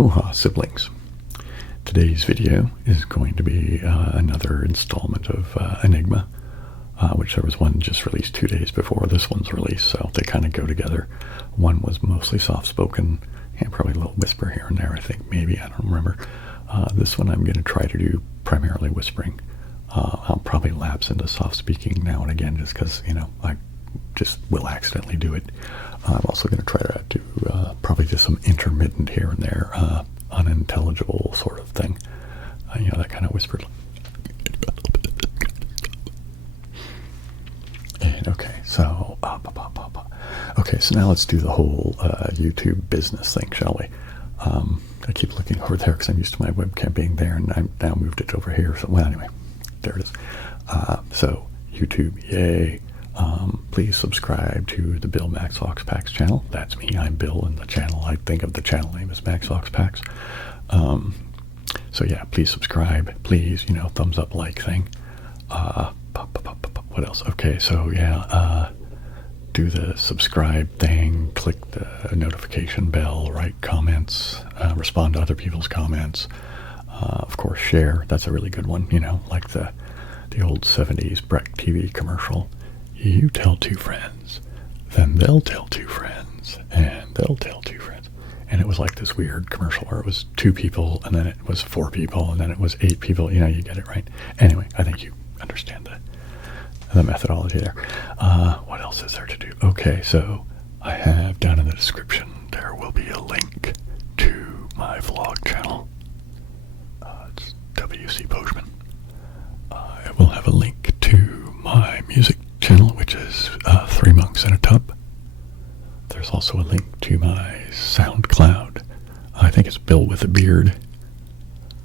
Aloha, siblings. Today's video is going to be another installment of Enigma, which there was one just released 2 days before this one's released, so they kind of go together. One was mostly soft-spoken, and probably a little whisper here and there, I think, maybe, I don't remember. This one I'm going to try to do primarily whispering. I'll probably lapse into soft-speaking now and again just because, you know, I just will accidentally do it. I'm also going to try to do probably just some intermittent here and there, unintelligible sort of thing. You know, that kind of whispered. And okay, so okay, so now let's do the whole YouTube business thing, shall we? I keep looking over there because I'm used to my webcam being there, and I've now moved it over here. So, well, anyway, there it is. So YouTube, yay! Please subscribe to the Bill Max Hawks Packs channel. That's me. I'm Bill, and the channel, I think of the channel name as Max Hawks Packs. So yeah, please subscribe. Please, you know, thumbs up, like thing. What else? Okay, so yeah, do the subscribe thing, click the notification bell, write comments, respond to other people's comments. Of course, share. That's a really good one. You know, like the old 70s Breck TV commercial. You tell 2 friends, then they'll tell 2 friends, and they'll tell 2 friends. And it was like this weird commercial where it was 2 people, and then it was 4 people, and then it was 8 people. You know, you get it, right? Anyway, I think you understand the methodology there. What else is there to do? Okay, so I have down in the description, there will be a link to my vlog channel. It's W.C. Postman. It will have a link to my music channel, which is 3 Monks in a Tub. There's also a link to my SoundCloud. I think it's Bill with a Beard.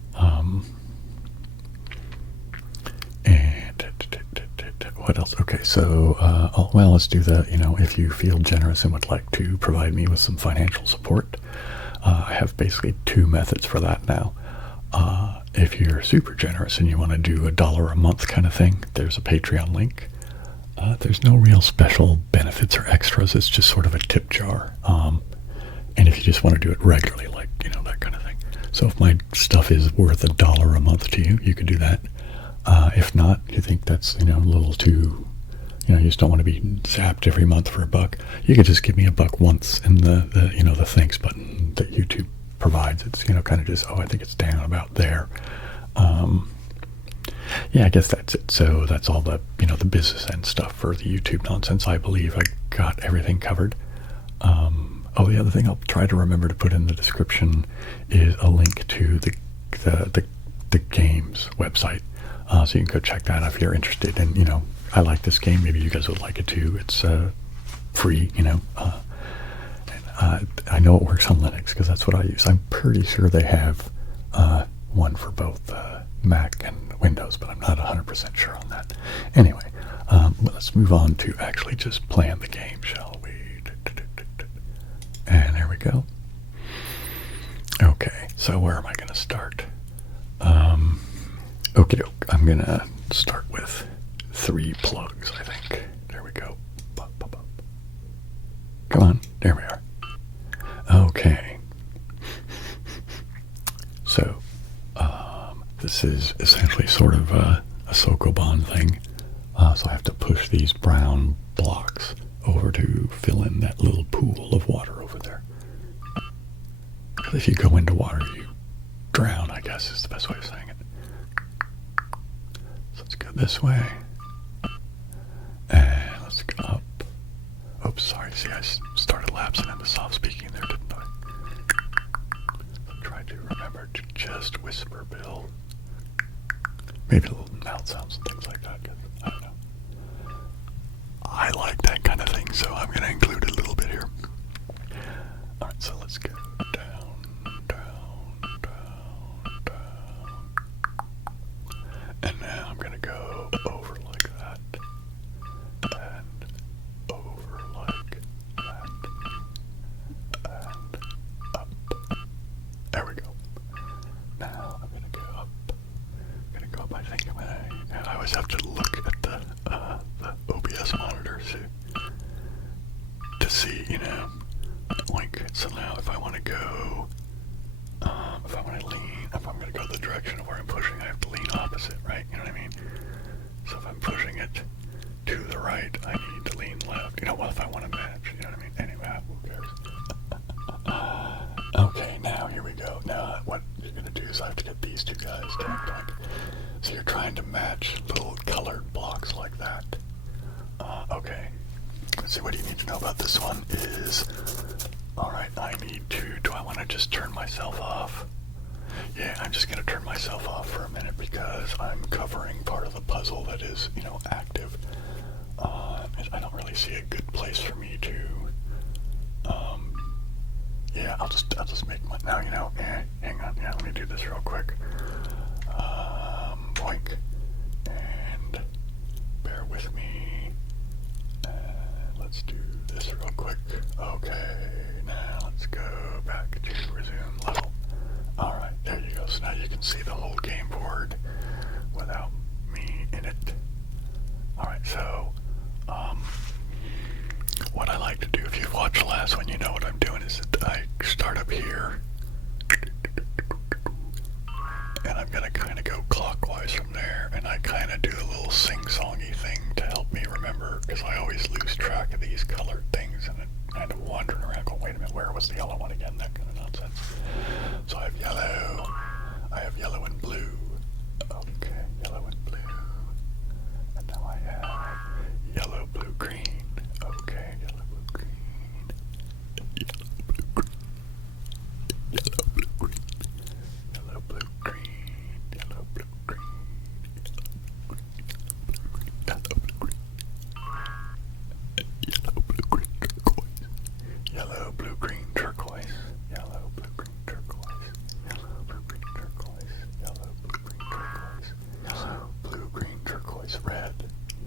And what else? Okay, so well, let's do the, you know, if you feel generous and would like to provide me with some financial support, I have basically 2 methods for that now. If you're super generous and you want to do $1 a month kind of thing, there's a Patreon link. There's no real special benefits or extras. It's just sort of a tip jar. And if you just want to do it regularly, like, you know, that kind of thing. So if my stuff is worth $1 a month to you, you could do that. If not, you think that's, you know, a little too, you know, you just don't want to be zapped every month for $1, you could just give me $1 once in the you know, the thanks button that YouTube provides. It's, you know, kind of just, oh, I think it's down about there. Yeah, I guess that's it. So that's all the, you know, the business end stuff for the YouTube nonsense. I believe I got everything covered. Oh, the other thing I'll try to remember to put in the description is a link to the game's website. So you can go check that out if you're interested. And, you know, I like this game. Maybe you guys would like it too. It's free, you know. And, I know it works on Linux because that's what I use. I'm pretty sure they have one for both Mac and Windows, but I'm not 100% sure on that. Anyway, let's move on to actually just playing the game, shall we? And there we go. Okay, so where am I going to start? Okie doke. I'm going to start with 3 plugs, I think. There we go. Come on, there we are. Okay. So, this is essentially sort of a Sokoban thing. So I have to push these brown blocks over to fill in that little pool of water over there. Because if you go into water, you drown, I guess is the best way of saying it. So let's go this way. And let's go up. Oops, sorry. See, I started lapsing into soft speaking there, didn't I? So try to remember to just whisper, Bill. Maybe little mouth sounds and things like that. I don't know. I like that kind of thing, so I'm going to include a little bit here. Alright, so let's go down, down, down, down. And now I'm going to go over like that. And over like that. And up. There we go. Now I'm going to go up. I think I always have to look at the OBS monitor to see, you know, like, so now if I want to go, opposite, right? You know what I mean? So if I'm pushing it to the right, I need to lean left. You know, what if I want to match? You know what I mean? Anyway, who cares? Okay, now here we go. Now what you're going to do is I have to get these two guys to act like. So you're trying to match little colored blocks like that. Okay. Let's see, what do you need to know about this one is... Alright, I need to... Do I want to just turn myself off? Yeah, I'm just going to turn myself off for a minute because I'm covering part of the puzzle that is, you know, active. I don't really see a good place for me to... yeah, I'll just make my... Now, you know, hang on. Yeah, let me do this real quick. Boink. And bear with me. Let's do this real quick. Okay, now let's go back to resume level. Alright, there you go. So now you can see the whole game board without me in it. Alright, so, what I like to do, if you've watched the last one, you know what I'm doing, is that I start up here, and I'm going to kind of go clockwise from there, and I kind of do a little sing-songy thing to help me remember, because I always lose track of these colored things, and I end up wandering around going, wait a minute, where was the yellow one again? That kind of nonsense. So I have yellow and blue. Okay, yellow and blue. And now I have yellow, blue, green. Okay, yellow, blue, green. Yellow, blue, green. Yellow, blue, green. Yellow, blue, green. Yellow, blue, green. Yellow, blue, green, turquoise. Yellow, blue, green, turquoise. Yellow, blue, green, turquoise. Yellow, blue, green, turquoise. Yellow, blue, green, turquoise. Yellow, blue, green, turquoise, red.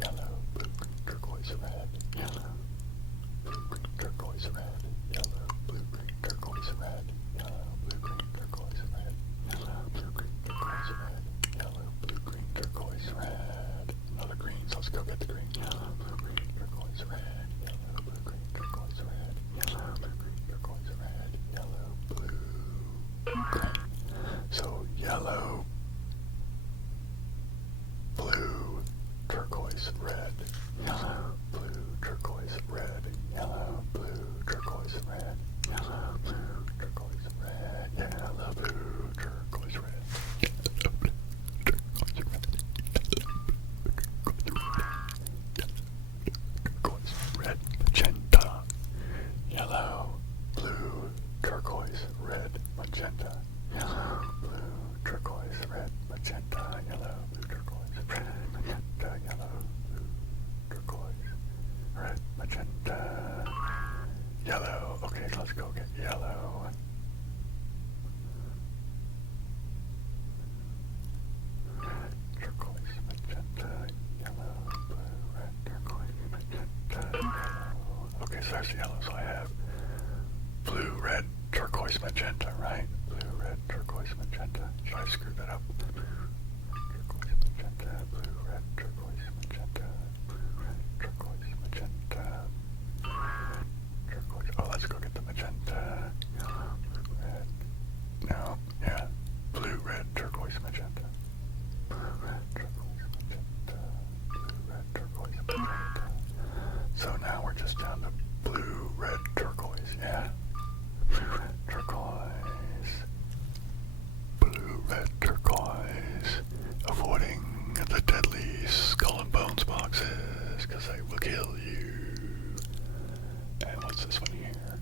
Yellow, blue, green, turquoise, red. Yellow, blue, green, turquoise, red. Yellow, blue, green, turquoise, red. Yellow, blue, green, turquoise, red. Yellow, blue, green, turquoise, red. Yellow, blue, green, turquoise, red. Another green, so let's go get the green. Yellow, blue, green, turquoise, red. Yellow, blue, green, turquoise, red. Yellow, blue, green, turquoise, red. Yellow, blue, green. So yellow, blue, turquoise, red. Yellow, blue, turquoise, red. Yellow, blue, turquoise, red. Yellow, blue, turquoise, red. Yellow, blue, turquoise, red. Yellow, blue, turquoise, red. Turquoise, red, magenta. Yellow, blue, turquoise, red, magenta. Yellow, blue, turquoise, red, magenta. Yellow, blue, turquoise, red, magenta. Yellow, blue, turquoise, red, magenta. Yellow. Okay, let's go get yellow. Turquoise, magenta, yellow, blue, red, turquoise, magenta, yellow. Okay, so there's yellow. So I have blue, red, turquoise, magenta, right? Blue, red, turquoise, magenta. Should I screw that up? Turquoise, magenta, blue, red, turquoise, magenta, blue, red, turquoise, magenta, turquoise. Oh, let's go get the magenta. Yellow, blue, red. No, yeah. Blue, red, turquoise, magenta. Blue, red, turquoise, magenta. Blue, red, turquoise, magenta. So now we're just down to blue, red, turquoise, yeah. Blue, red, turquoise. Blue, red, turquoise. Avoiding the deadly skull and bones boxes, because they will kill you. And what's this one here?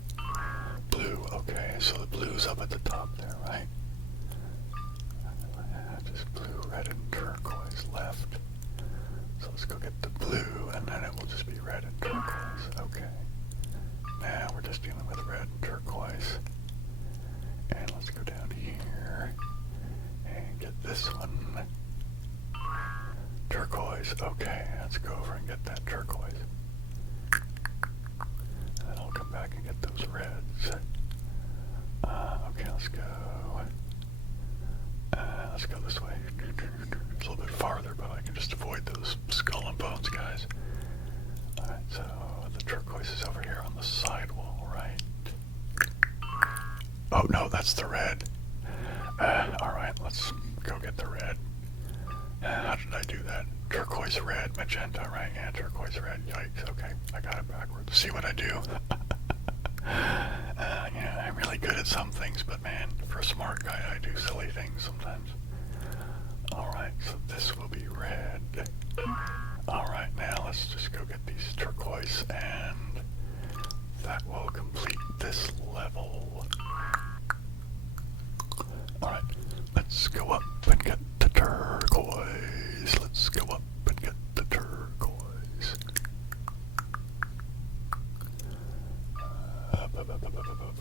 Blue, okay, so the blue's up at the top there, right? Just blue, red, and turquoise left. So let's go get the blue, and then it will just be red and turquoise. Okay. Now we're just dealing with red and turquoise. And let's go down here and get this one. Turquoise. Okay, let's go over and get that turquoise. And then I'll come back and get those reds. Okay, let's go. Let's go this way. It's a little bit farther, but I can just avoid those skull and bones guys. Alright, so the turquoise is over here on the sidewall, right? Oh no, that's the red. Alright, let's go get the red. How did I do that? Turquoise red, magenta, right? Yeah, turquoise red. Yikes. Okay, I got it backwards. See what I do? Yeah, I'm really good at some things, but man, for a smart guy, I do silly things sometimes. Alright, so this will be red. Alright, now let's just go get these turquoise, and that will complete this level. Alright, let's go up and get the turquoise. Let's go up and get the turquoise.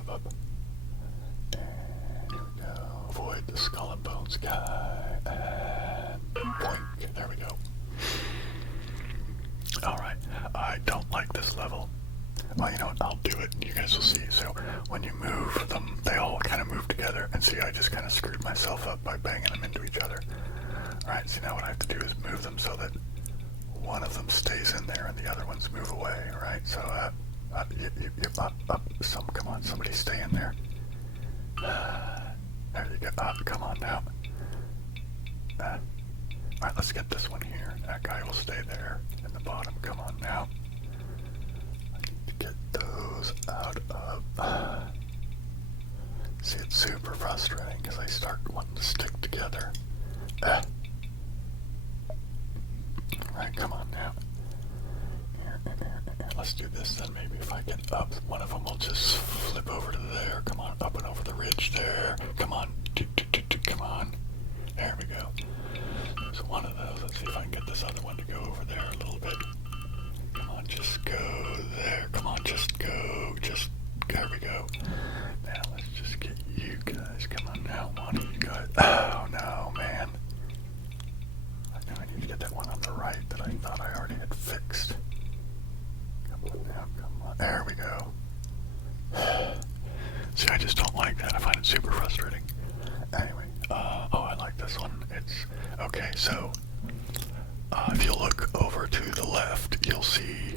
Up. And here we go. Avoid the skull and bones guy. And boink. There we go. Alright, I don't like this level. Well, you know what? I'll do it and you guys will see. So when you move them, they all kind of move together. And see, I just kind of screwed myself up by banging them into each other. Alright, see now what I have to do is move them so that one of them stays in there and the other ones move away. Alright, so up. Come on, somebody stay in there. There you go. Up, come on now. Alright, let's get this one here. That guy will stay there in the bottom. Come on now. I need to get those out of... See, it's super frustrating because I start wanting to stick together. Alright, come on now. Here. Let's do this then. Maybe if I get up, one of them will just flip over to there. Come on, up and over the ridge there. Come on. Come on. There we go. There's one of those. Let's see if I can get this other one to go over there a little bit. Come on, just go there. Come on, just go. There we go. Now let's just get you guys. Come on now, one of you guys. Oh no, man. I know I need to get that one on the right that I thought I already had fixed. Come on now, come on. There we go. See, I just don't like that. I find it super frustrating. Anyway, I like this one. It's okay. So, if you look over to the left, you'll see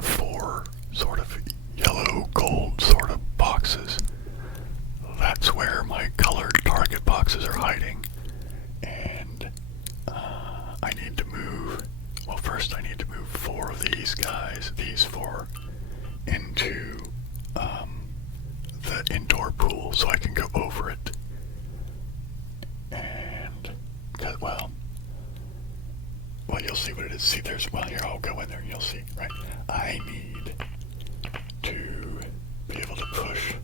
4 sort of yellow gold sort of boxes. That's where my colored target boxes are hiding, and I need to move. Well, first I need to move 4 of these guys, these 4, into the indoor pool so I can go over it. And, well, you'll see what it is. See, here, I'll go in there and you'll see, right? I need to be able to push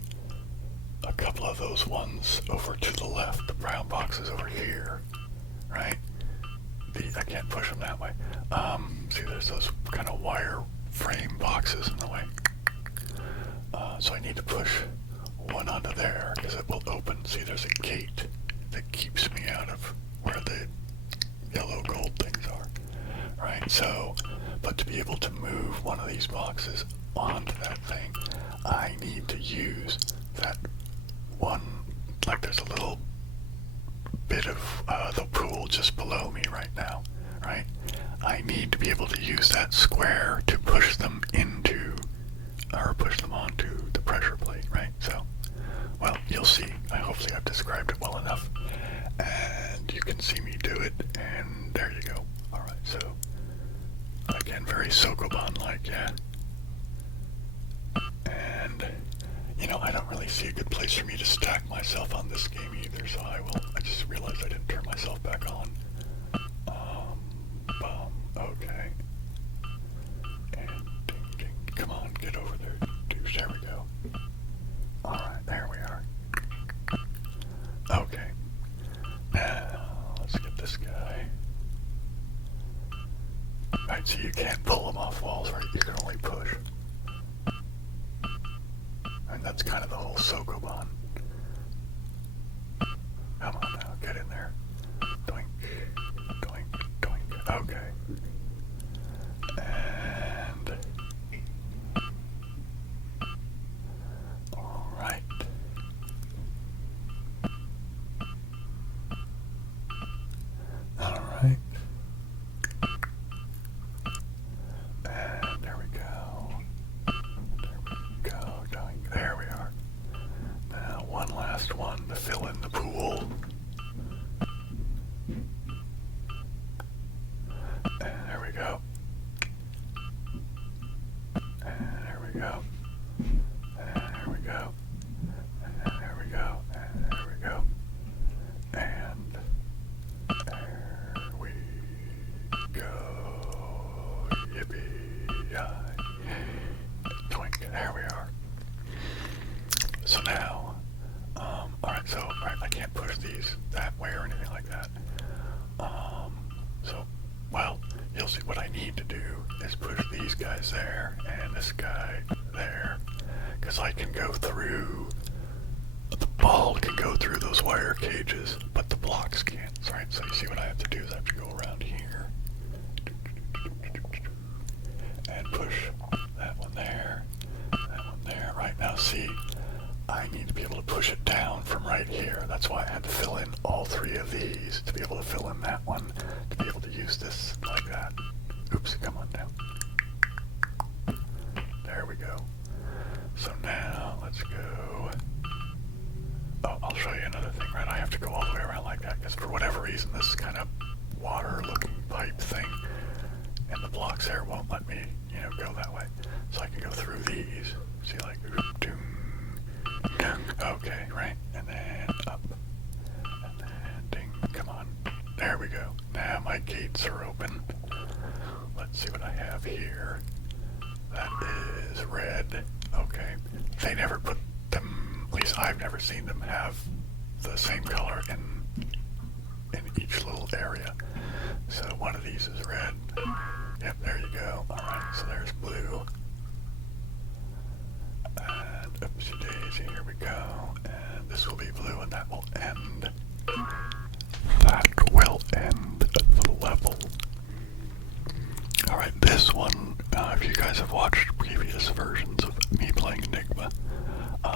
a couple of those ones over to the left, the brown boxes over here, right? I can't push them that way. See, there's those kind of wire frame boxes in the way. So I need to push one onto there because it will open. See, there's a gate that keeps me out of where the yellow gold things are, right? So, but to be able to move one of these boxes onto that thing, I need to use that one, like there's a little bit of the pool just below me right now, right? I need to be able to use that square to push them into, or push them onto the pressure plate, right? So, well, you'll see. Hopefully I've described it well enough, and you can see me do it, and there you go. Alright, so, again, very Sokoban-like, yeah. And, you know, I don't really see a good place for me to stack myself on this game either, so I just realized I didn't turn myself back on. Okay. And ding. Come on, get over there, douche. There we go. Alright, there we are. Okay. Now, let's get this guy. Alright, so you can't pull them off walls, right? You can only push. And that's kind of the whole Sokoban. Come on now, get in there. Doink. Okay. And... Alright. Alright. And there we go. There we are. Now one last one to fill in the pool. these that way or anything like that. So, well, you'll see what I need to do is push these guys there and this guy there, because I can go through, the ball can go through those wire cages, but the blocks can't, right? So you see what I have to do is I have to go around here and push that one there, right? Now see, I need to be able to push it down from right here. That's why I had to fill in all three of these to be able to fill in that one, to be able to use this like that. Oops, come on down. There we go. So now let's go. Oh, I'll show you another thing, right? I have to go all the way around like that because for whatever reason this kind of water-looking pipe thing and the blocks there won't let me, go that way. So I can go through these. See, like, doom. Okay, right, and then up, and then ding, come on, there we go. Now my gates are open. Let's see what I have here. That is red. Okay, they never put them, at least I've never seen them have the same color in each little area. So one of these is red. Yep, there you go. Alright, so there's blue. And oopsie daisy, here we go. And this will be blue and that will end. That will end the level. Alright, this one, if you guys have watched previous versions of me playing Enigma,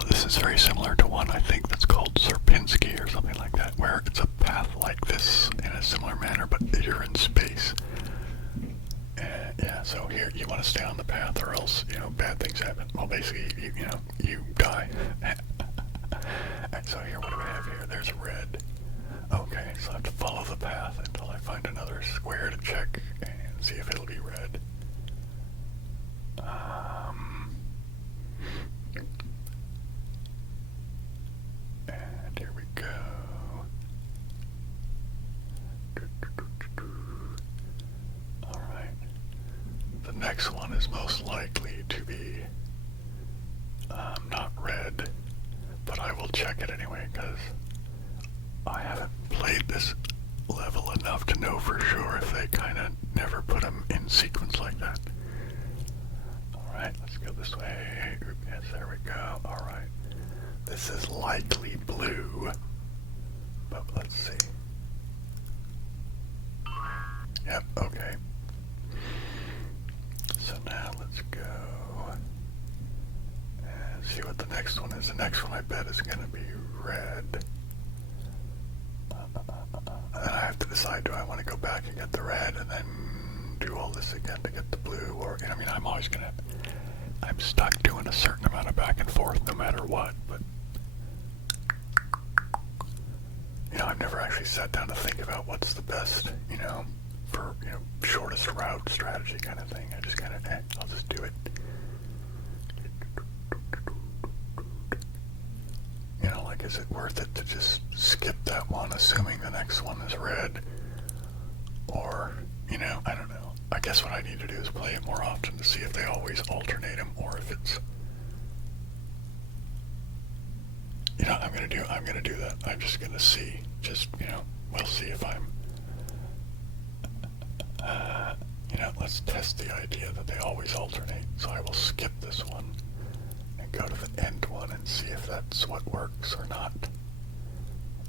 this is very similar to one I think that's called Sierpinski or something like that, where it's a path like this in a similar manner, but you're in space. Yeah, so here, you want to stay on the path or else, bad things happen. Well, basically, you die. And so here, what do we have here? There's red. Okay, so I have to follow the path until I find another square to check and see if it'll be red. And here we go. Alright. The next one is most likely to be not red, but I will check it anyway because I haven't played this level enough to know for sure if they kind of never put them in sequence like that. Alright, let's go this way. Yes, there we go. Alright. This is likely blue, but let's see. Yep, okay. So now let's go and see what the next one is. The next one I bet is going to be red. And I have to decide, do I want to go back and get the red and then do all this again to get the blue? Or, I'm always going to, I'm stuck doing a certain amount of back and forth no matter what, but, I've never actually sat down to think about what's the best, for, shortest route strategy kind of thing. I just kind of, I'll just do it. Like, is it worth it to just skip that one, assuming the next one is red? Or, I don't know. I guess what I need to do is play it more often to see if they always alternate them, or if it's, I'm gonna do that. I'm just gonna see. Just, we'll see if I'm, let's test the idea that they always alternate. So I will skip this one and go to the end one and see if that's what works or not.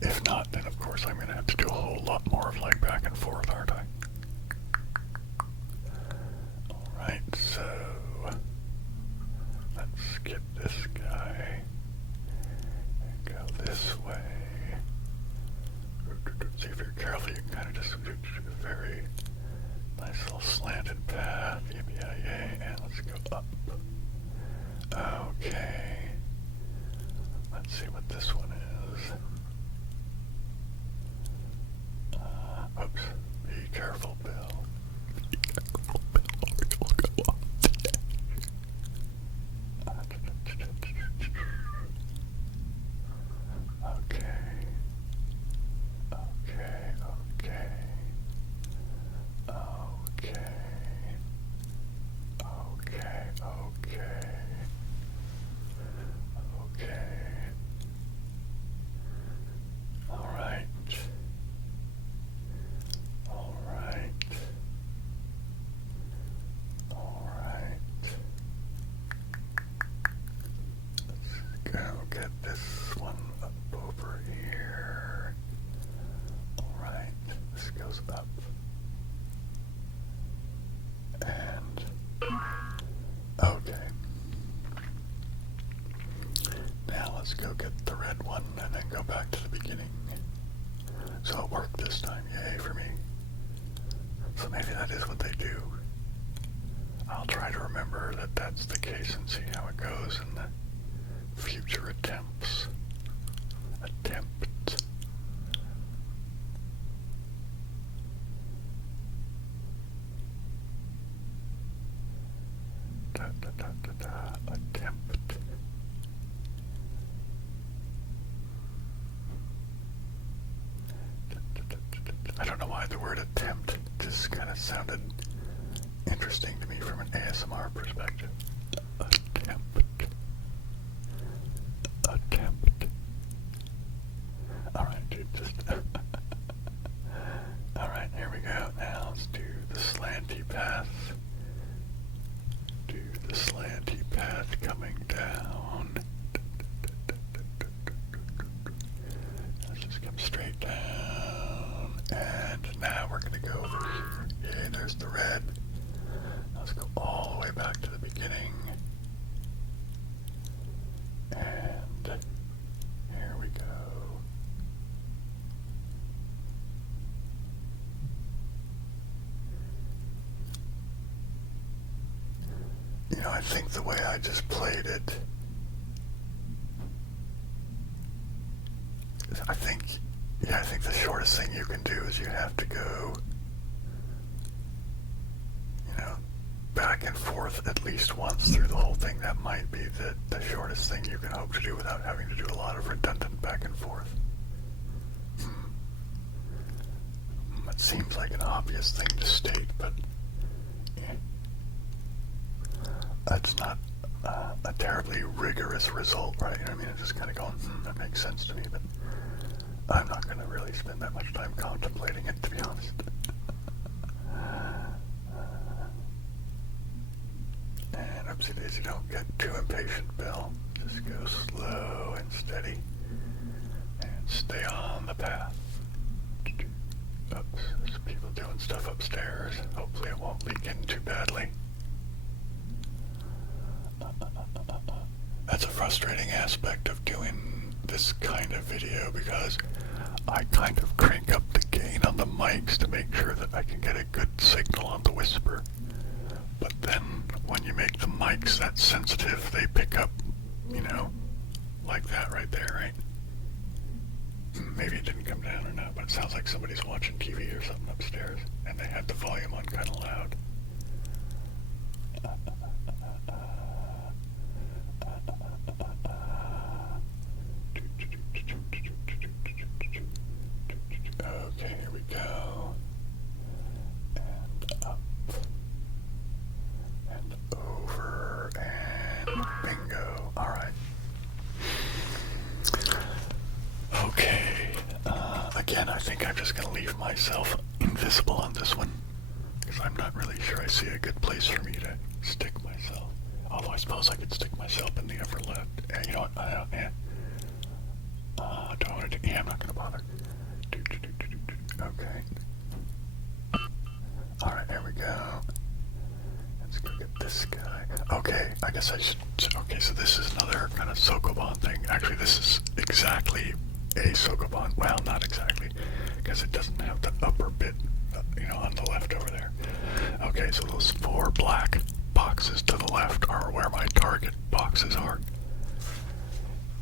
If not, then of course I'm going to have to do a whole lot more of like back and forth, aren't I? Alright, so let's skip this guy and go this way. See, if you're careful, you can kind of just do a very nice little slanted path. Yippee-yay, and let's go up. Okay. Let's see what this one is. Oops. Be careful, Bill. Be careful, Bill. Okay. go back to the beginning. So it worked this time, yay for me. So maybe that is what they do. I'll try to remember that that's the case and see how it goes in the future attempts. Attempt. I don't know why the word attempt just kind of sounded interesting to me from an ASMR perspective. Attempt. Alright, dude, just... Alright, here we go. Now let's do the slanty path. Do the slanty path coming down. Let's just come straight down. And now we're going to go over here. Yay, there's the red. Let's go all the way back to the beginning. And here we go. You know, I think the way I just played it, I think the shortest thing you can do is you have to go, you know, back and forth at least once through the whole thing. That might be the shortest thing you can hope to do without having to do a lot of redundant back and forth. It seems like an obvious thing to state, but that's not a terribly rigorous result, right? You know what I mean? It's just kind of going, that makes sense to me, but I'm not going to really spend that much time contemplating it, to be honest. And oopsie daisy, don't get too impatient, Bill. Just go slow and steady and stay on the path. Oops, there's people doing stuff upstairs. Hopefully it won't leak in too badly. That's a frustrating aspect of doing this kind of video because I kind of crank up the gain on the mics to make sure that I can get a good signal on the whisper. But then when you make the mics that sensitive, they pick up, you know, like that right there, right? Maybe it didn't come down or not, but it sounds like somebody's watching TV or something upstairs, and they had the volume on kind of loud. Okay, here we go. And up. And over. And bingo. Alright. Okay. Again, I think I'm just going to leave myself invisible on this one. Because I'm not really sure I see a good place for me to stick myself. Although I suppose I could stick myself in the upper left. You know what? I don't, do I want to do? Yeah, I'm not going to bother. Okay. Alright, there we go. Let's go get this guy. Okay, I guess I should... Okay, so this is another kind of Sokoban thing. Actually, this is exactly a Sokoban. Well, not exactly, because it doesn't have the upper bit, you know, on the left over there. Okay, so those 4 black boxes to the left are where my target boxes are.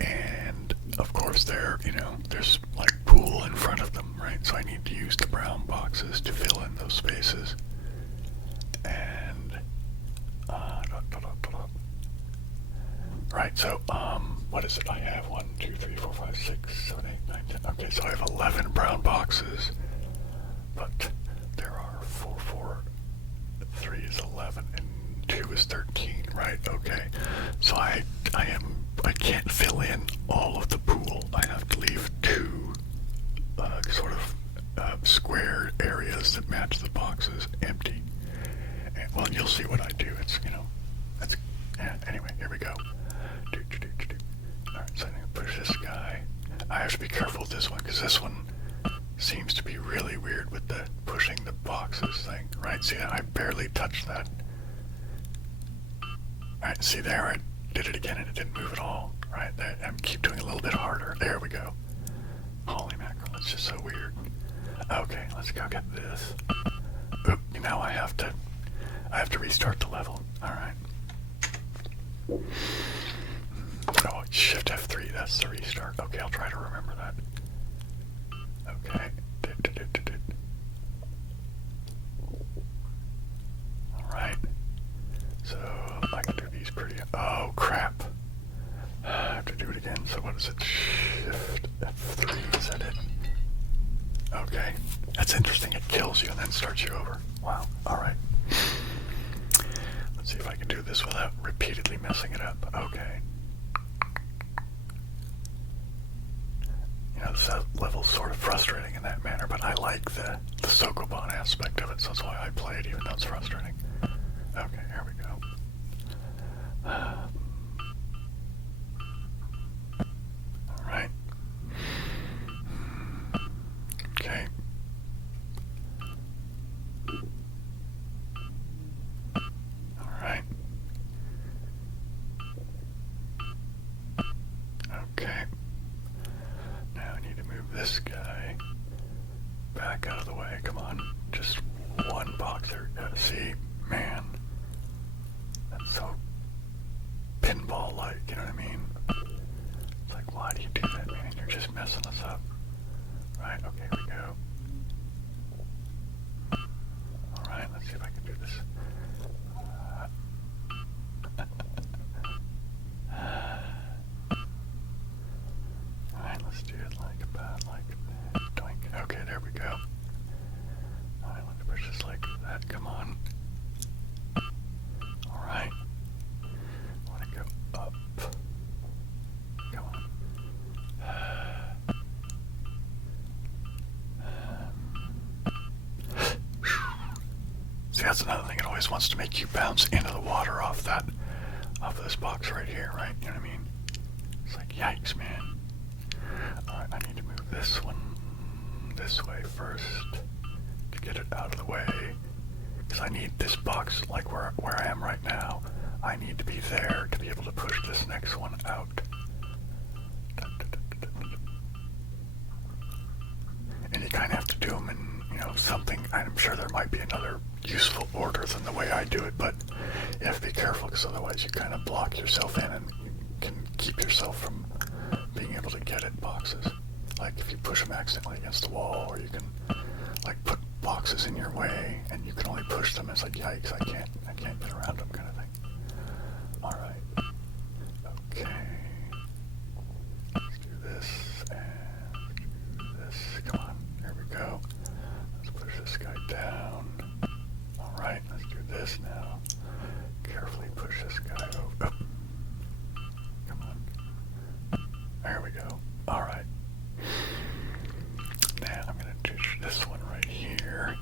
And, of course, there's like pool in front of them, right? So I need to use the brown boxes to fill in those spaces. And, right, so, what is it? I have 1, 2, 3, 4, 5, 6, 7, 8, 9, 10. Okay, so I have 11 brown boxes, but there are 4, 3 is 11, and 2 is 13, right? Okay, so I can't fill in all of the pool. I have to leave 2 sort of square areas that match the boxes empty. And, well, you'll see what I do. It's, you know, that's, yeah, anyway, here we go. Alright, so I'm going to push this guy. I have to be careful with this one, because this one seems to be really weird with the pushing the boxes thing, right? See, I barely touched that. Alright, see there, I did it again and it didn't move at all, right? I keep doing a little bit harder. There we go. let's go get this. Oop, now I have to restart the level. Alright. Oh, Shift F3, that's the restart. Okay, I'll try to remember that. Okay. Alright. So, I can do these pretty... Oh, crap. I have to do it again. So what is it? Shift F3, is that it? Okay. That's interesting. It kills you and then starts you over. Wow. Alright. Let's see if I can do this without repeatedly messing it up. Okay. You know, this level's sort of frustrating in that manner, but I like the Sokoban aspect of it, so that's why I play it, even though it's frustrating. Okay, here we go. Alright. Okay. Alright. Okay. Now I need to move this guy back out of the way. Come on. Just one box there. See? Man. That's so pinball-like, you know what I mean? It's like, why do you do that, man? You're just messing us up. Right, okay, here we go. Alright, let's see if I can do this. Alright, let's do it like about like that. Doink. Okay, there we go. Alright, let's push this like that. Come on. Alright. I want to go up. Come on. See, that's another thing. It always wants to make you bounce into the water off this box right here, right? You know what I mean? It's like, yikes, man. Alright, I need to move this one this way first to get it out of the way. Because I need this box, like where I am right now, I need to be there to be able to push this next one out. And you kind of have to do them in, you know, something. I'm sure there might be another useful order than the way I do it, but you have to be careful because otherwise you kind of block yourself in and you can keep yourself from being able to get at boxes. Like if you push them accidentally against the wall, or you can like put boxes in your way and you can only push them. It's like, yikes, I can't get around them, kind of thing. Alright. Okay. Let's do this and do this. Come on, here we go. Let's push this guy down. Alright, let's do this now. Carefully push this guy over. Oh. Come on. There we go. Alright. Now I'm going to do this one right here.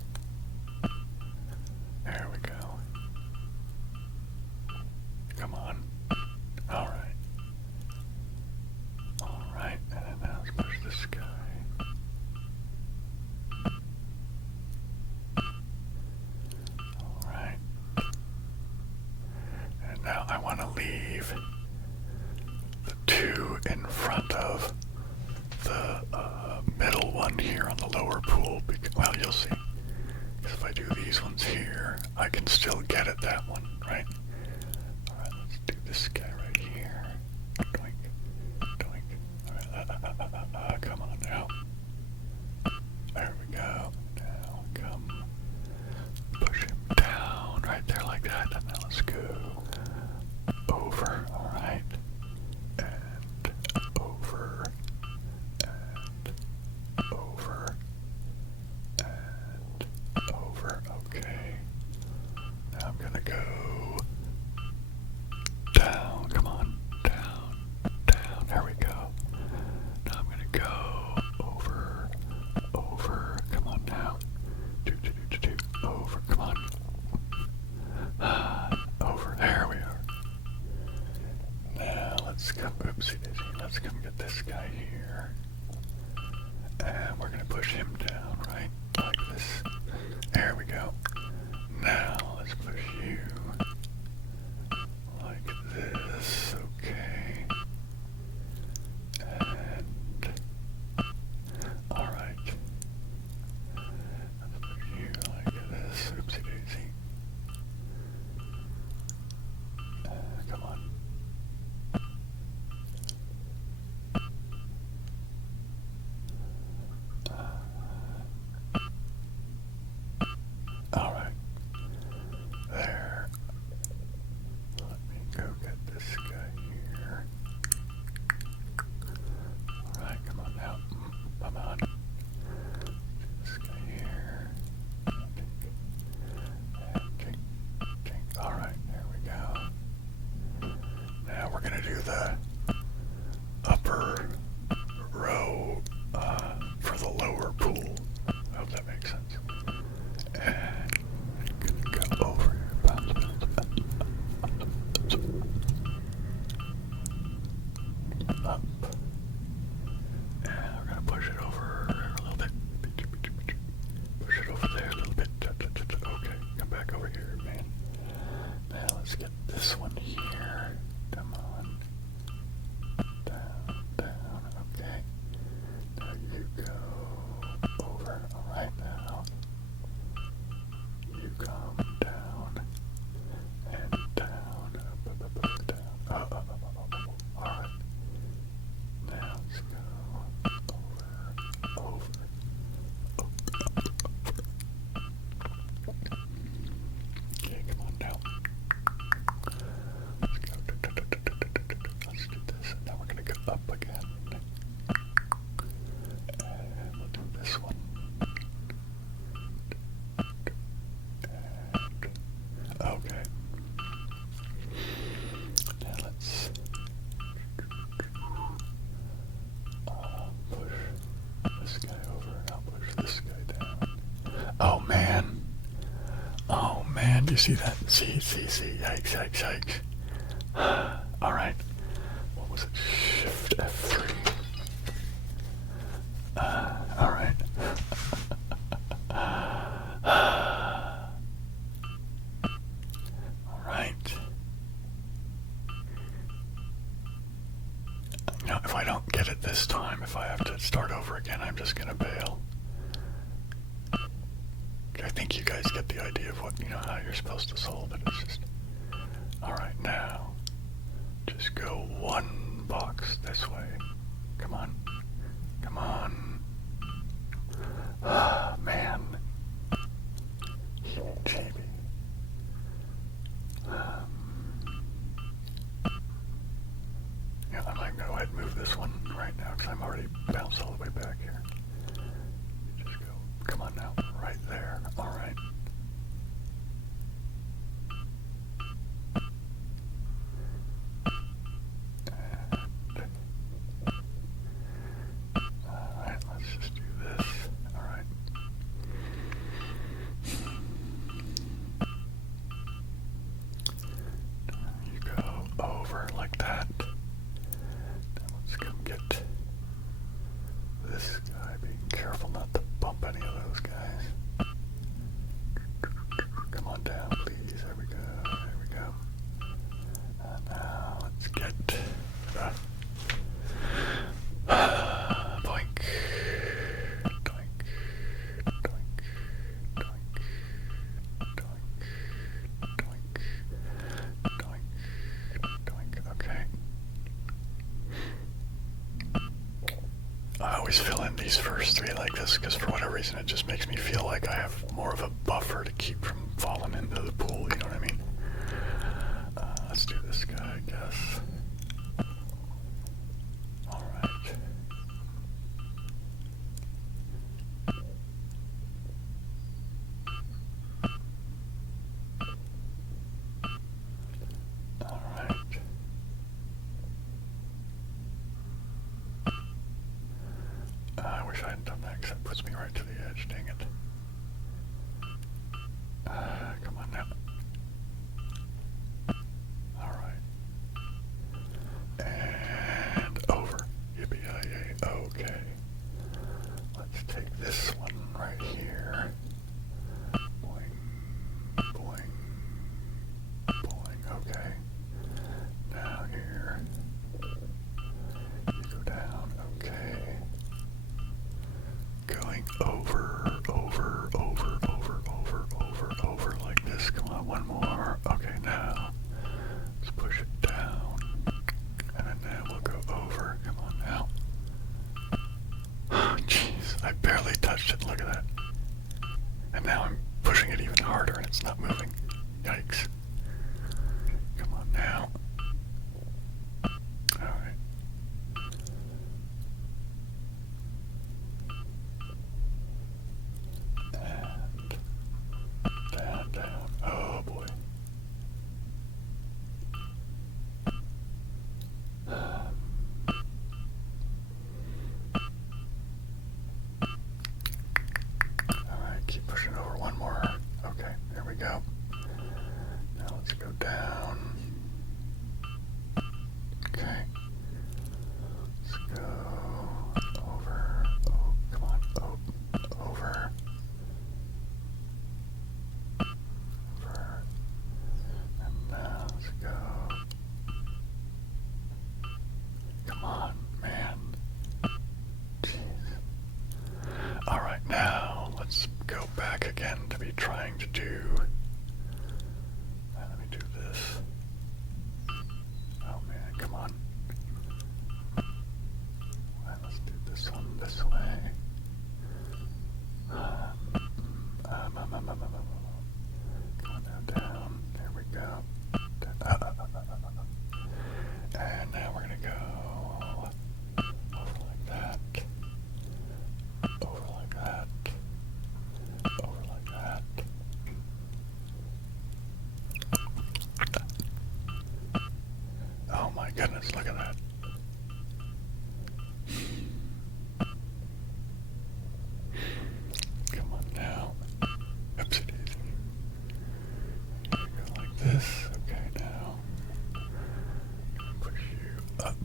There we go. Come on. Alright. Alright, and then now let's push this guy. Alright. And now I want to leave the two in front of the middle one here on the lower pool. Well, you'll see. Because if I do these ones here, I can still get at that one, right? Alright, let's do this guy right here. Doink. Doink. Alright, come on now. There we go. Now, come. Push him down right there like that. And now let's go over. Alright. And over. And over. And over. Okay. Now I'm gonna go down. Come on. Down. Down. There we go. Now I'm gonna go over. Over. Come on now. Over. Come on. Over. There we are. Now let's come. Oopsie daisy. Let's come get this guy here. And we're gonna push him down, right? Like this. There we go. Now let's push you like this. Okay. And alright. right, come on now. Come on. This guy here. Tink. All right, there we go. Now we're gonna do the upper row for the lower pool. I hope that makes sense. And go over here. Up. And we're gonna push it over a little bit. Push it over there a little bit. Okay, come back over here, man. Now let's get this one here. Come on. Down, okay. There you go. Over. Alright now. You come down. And down. Up. Alright. Now let's go. Over. Okay, come on down. Let's go. Let's do this. And now we're going to go up again. And we'll do this one. And, okay. Now let's push this guy over and I'll push this guy down. Oh man. Oh man, do you see that? See. Yikes. Alright. What was it? Shift F3. Alright. Alright. Now, if I don't get it this time, if I have to start over again, I'm just gonna bail. I think you guys get the idea of what, how you're supposed to solve it. It's just, alright, now, just go one box this way. Come on. Man. JB. Yeah, I might go ahead and move this one right now because I'm already bounced all the way back here. You just go, come on now, right there. All right. All right, let's just do this. All right. You go over like that. Now let's go get this guy. Being careful not to bump any of those guys. Come on down, please. There we go. And now let's get boink. Doink. Okay. I always fill in these first three like this because for whatever reason it just makes me feel like I have more of a buffer to keep from falling into the pool, you know what I mean? Let's do this guy, I guess. Alright. Alright. I wish I hadn't done that because that puts me right to the edge, dang it. Come on now. Alright. And over. Yippee-yi-yay. Okay. Let's take this one right here. Boing. Boing. Boing. Okay. Now here. You go down. Okay. Going over like this. Come on, one more. Okay, now let's push it down. And then now we'll go over. Come on now. Jeez, I barely touched it. Look at that. And now I'm pushing it even harder and it's not moving. Yikes. Come on now. Alright. trying to do. Let me do this. Oh man, come on. Let's do this one this way. Come on now, down. There we go. And now we're going to go over like that. Over like that. Over like that. Oh my goodness, look at that. Come on now. Oopsie daisy. Go like this. Okay, now. Push you up.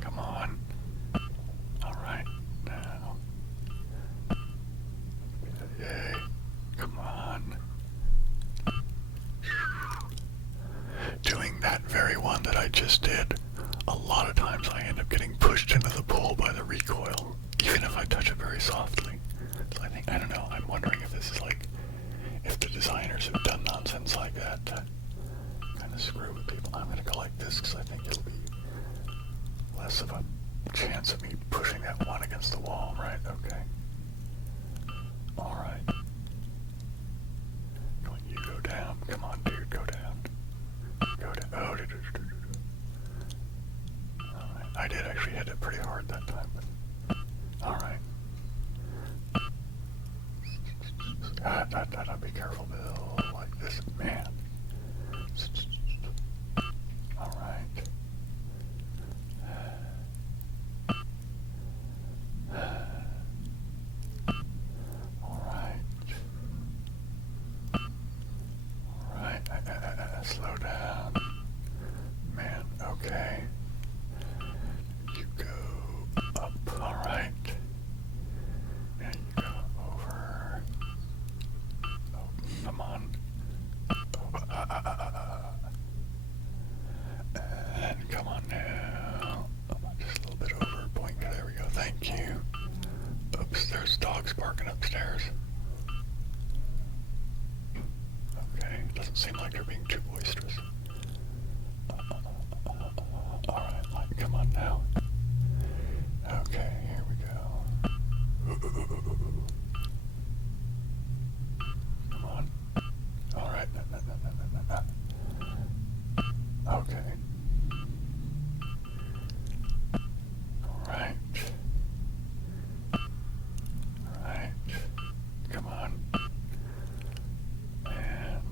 Come on. Alright, now. Yay. Come on. Doing that very one that I just did, a lot of times I end up getting pushed into the pool by the recoil, even if I touch it very softly. So I don't know, I'm wondering if this is like, if the designers have done nonsense like that to kind of screw with people. I'm going to go like this because I think it'll be less of a chance of me pushing that one against the wall, right? Okay. Alright. You go down. Come on, dude, go down. Go down. Oh, alright. I did actually hit it pretty hard that time. Alright. Be careful, Bill. Like this, man. Alright. Alright. Alright. Slow down. Man, okay. You go up. Alright. And you go over. Oh, come on. And come on now. Just a little bit over. Boink. There we go. Thank you. Oops, there's dogs barking upstairs. Okay, doesn't seem like they're being too boisterous. Alright, come on now. Okay, here we go. Come on. Alright. Okay. Alright. Alright. Come on. And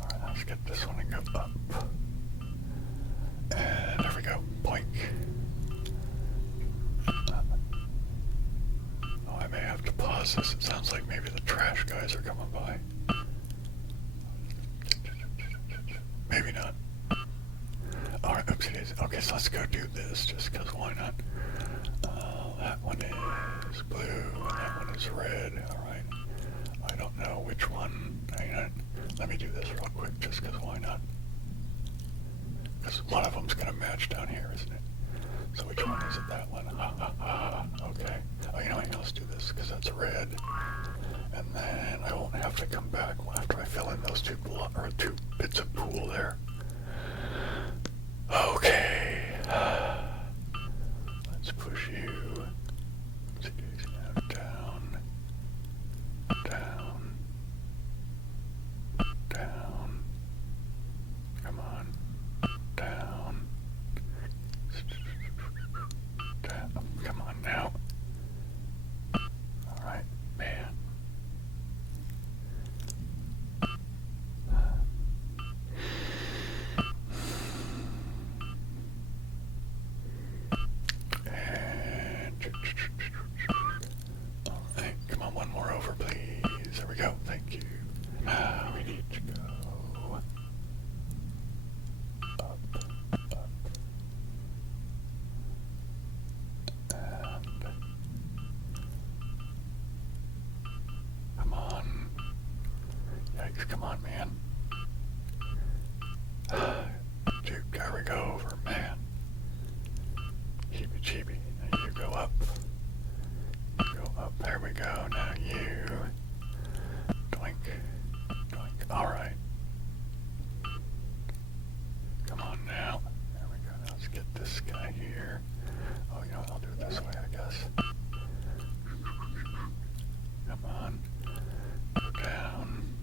alright, let's get this one and go up. And there we go. Boink. Oh, I may have to pause this. It sounds like maybe the trash guys are coming by. Maybe not. Alright, oopsies. Okay, so let's go do this, just because why not? That one is blue, and that one is red. Alright. I don't know which one. Hang on. Let me do this real quick, just because why not? Because one of them's going to match down here, isn't it? So which one is it? That one. Okay. Oh, you know what? Let's do this, because that's red. And then I won't have to come back after I fill in those two bits of pool there. Okay. Let's push you. Down. Down. Down. Come on. Down. Down. Come on now. Alright, man. Alright, come on, one more over, please. There we go, thank you. Now we need to go up. And come on. Yikes, come on, man. Dude, there we go over, man. Heebie-jeebie. There you go up. Go up. There we go. Now you. Doink. Doink. Alright. Come on now. There we go. Now let's get this guy here. Oh, you know what? I'll do it this way, I guess. Come on. Go down.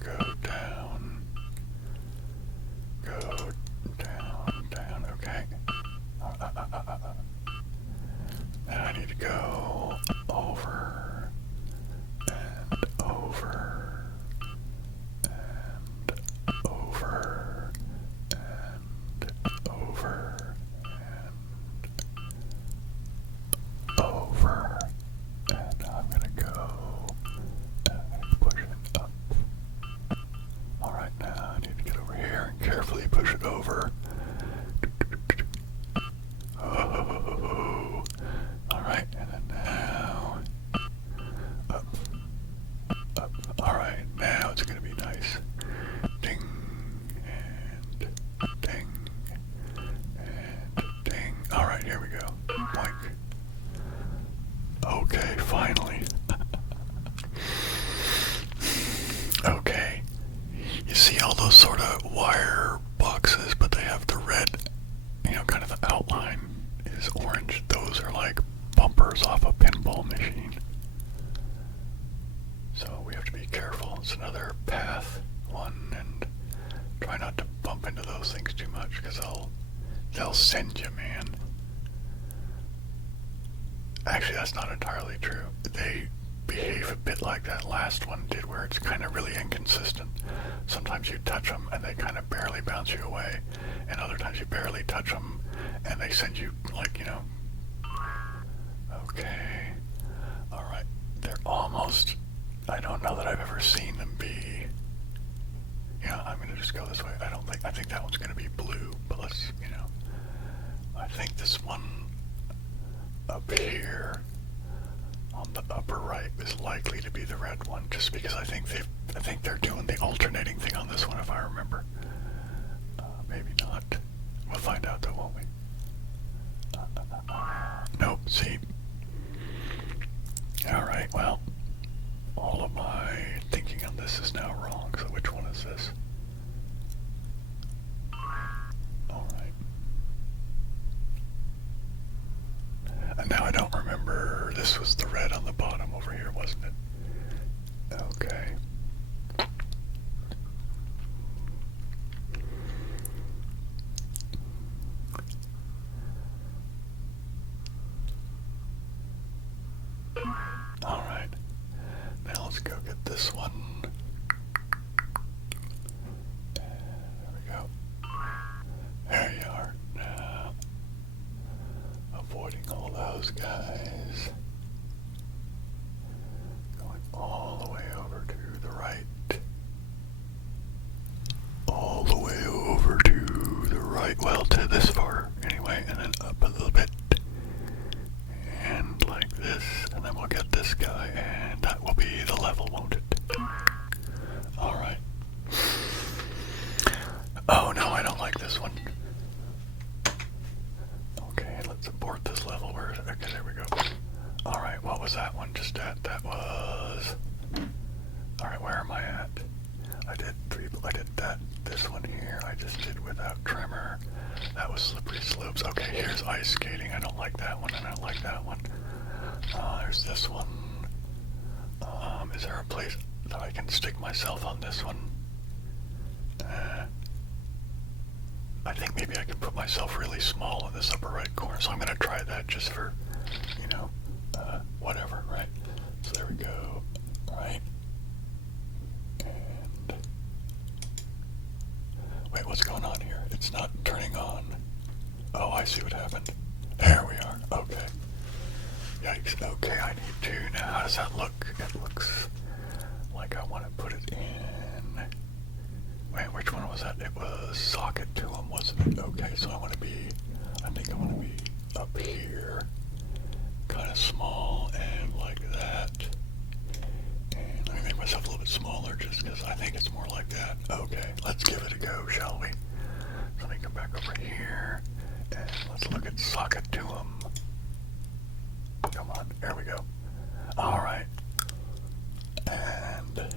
Go down. Go down. Down. Okay. Now I need to go over and over and over and over and over, and I'm gonna go and push it up. Alright, now I need to get over here and carefully push it over. Oh, alright, and then now up, up. Alright, now it's gonna be nice. Ding and ding and ding. Alright, here we go. Boink. Okay, finally. Okay. You see all those sort of wire boxes, but they have the red, kind of the outline is orange. Those are like bumpers off a pinball machine. So we have to be careful. It's another path one, and try not to bump into those things too much, because they'll send you, man. Actually, that's not entirely true. They behave a bit like that last one did, where it's kind of really inconsistent. Sometimes you touch them and they kind of barely bounce you away, and other times you barely touch them and they send you, like, Okay. Alright. They're almost... I don't know that I've ever seen them be... I'm going to just go this way. I think that one's going to be blue, but let's, I think this one up here on the upper right is likely to be the red one, just because I think they're doing the alternating thing on this one, if I remember. Maybe not. We'll find out though, won't we? Nope, see. Alright, well, all of my thinking on this is now wrong, so which one is this? Alright. And now I don't remember, this was the red on the bottom over here, wasn't it? Okay. Alright. Now let's go get this one. There we go. There you are. Now, avoiding all those guys. Going all the way over to the right. All the way over to the right. Well, to this far anyway, and then up a little bit. And like this, and then we'll get this guy, and that will be the level, won't it? Alright. Oh no, I don't like this one. Okay, let's abort this level. Where is it? Okay, there we go. Alright, what was that one just at? That was... Alright, where am I at? I did that. This one here, I just did without tremor. That was slippery slopes. Okay, here's ice skating. I don't like that one, and I don't like that one. There's this one. Is there a place that I can stick myself on this one? I think maybe I can put myself really small in this upper right corner, so I'm going to try that just for, whatever, right? So there we go. Right. And... Wait, what's going on here? It's not turning on. Oh, I see what happened. There we are. Okay. Yikes. Okay, I need to. Now, how does that look? It looks like I want to put it in... Wait, which one was that? It was socket to them, wasn't it? Okay, so I think I want to be up here. Kind of small and like that. And let me make myself a little bit smaller just because I think it's more like that. Okay, let's give it a go, shall we? So let me come back over here and let's look at socket to them. Come on. There we go. All right. And...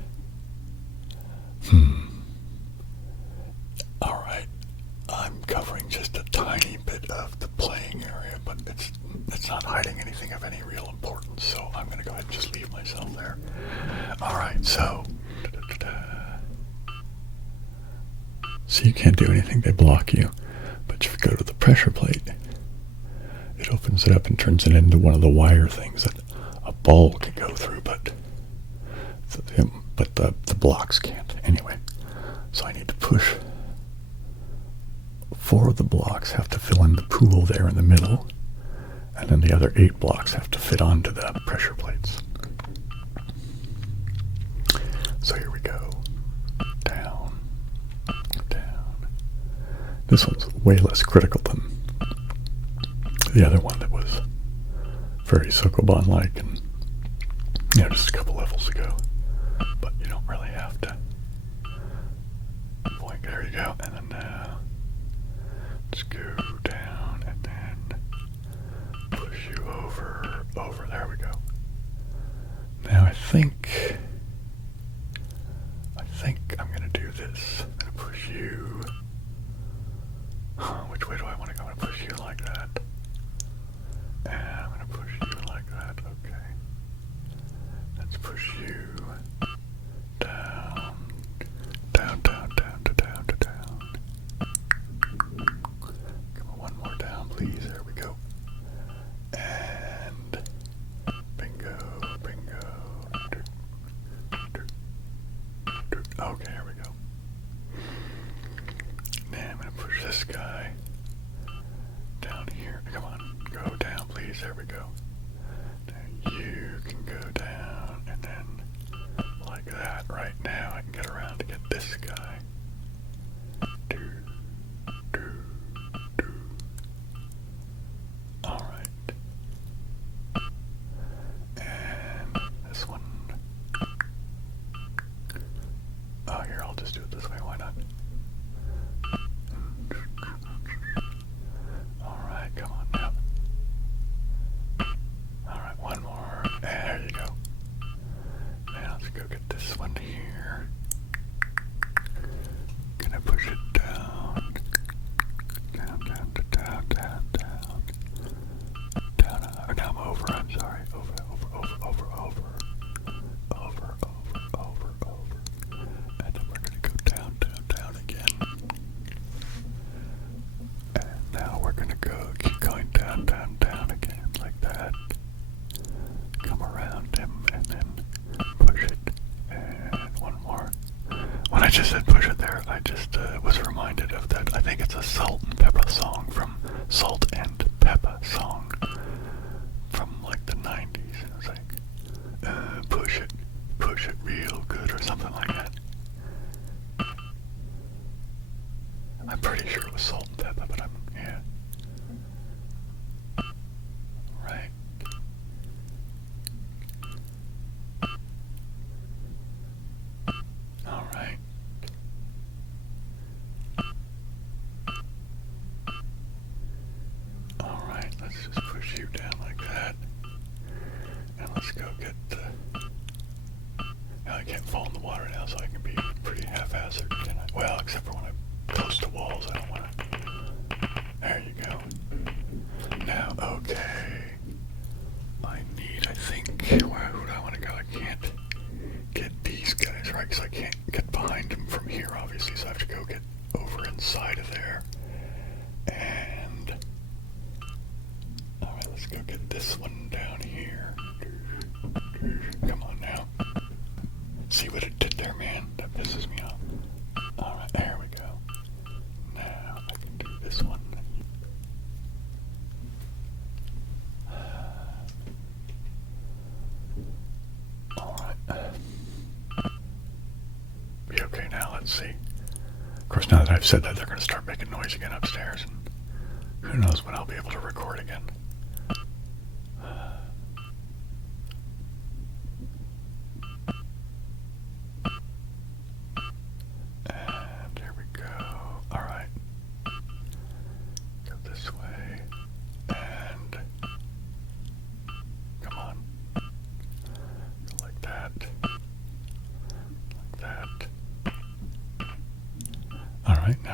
All right. I'm covering just a tiny bit of the playing area, but it's not hiding anything of any real importance, so I'm going to go ahead and just leave myself there. All right, so... So you can't do anything, they block you. But if you go to the pressure plate, it opens it up and turns it into one of the wire things that a ball can go through, but the blocks can't. Anyway, so I need to push. 4 of the blocks have to fill in the pool there in the middle, and then the other 8 blocks have to fit onto the pressure plates. So here we go. Down, down. This one's way less critical than the other one that was very Sokoban-like and, just a couple levels ago. But you don't really have to. Point, there you go. And then now, just go down and then push you over. There we go. Now I think I'm going to do this. I'm going to push you. Which way do I want to go? I'm going to push you like that. And I'm going to push you like that. Okay. Let's push you down, down, down, down, to down, to down. Come on, one more down, please. There we go. And bingo, bingo. Okay, here we go. Now I'm going to push this guy down here. Come on, go down, please. There we go. Now you can go down, and then like that. Right now, I can get around to get this guy. All right. And this one. Oh, here, I'll just do it this way. Why not? All right, come on now. All right, one more. There you go. Now let's go get this one here. Gonna push it down. Down, down, down, down, down. Down, now I'm over, I'm sorry. Over. And then we're gonna go down, down, down again. And now we're gonna keep going down, down, down again, like that. Come around him and then push it. And one more. When I just said push it there, I just was reminded of that. I think it's a Salt and Pepper song from Salt and Pepper song from like the 90s. And it's like, push it real good or something like that. I'm pretty sure it was Salt and Pepper, but yeah. Right. All right. All right, let's just push you down like that. And let's go get now I can't fall in the water now, so I can be pretty haphazard, can I? Well, except for when I'm close to walls, I don't want to. There you go. Now, okay. I think, who do I want to go? I can't get these guys, right? Because I can't get behind them from here, obviously, so I have to go get over inside of there. And, alright, let's go get this one down here. Come on now. See what it did there, man? That pisses me off. Alright, there we go. Now, I can do this one. Alright. Be okay now, let's see. Of course, now that I've said that, they're going to start making noise again upstairs, and who knows when I'll be able to record again. And here we go. Alright. Go this way. And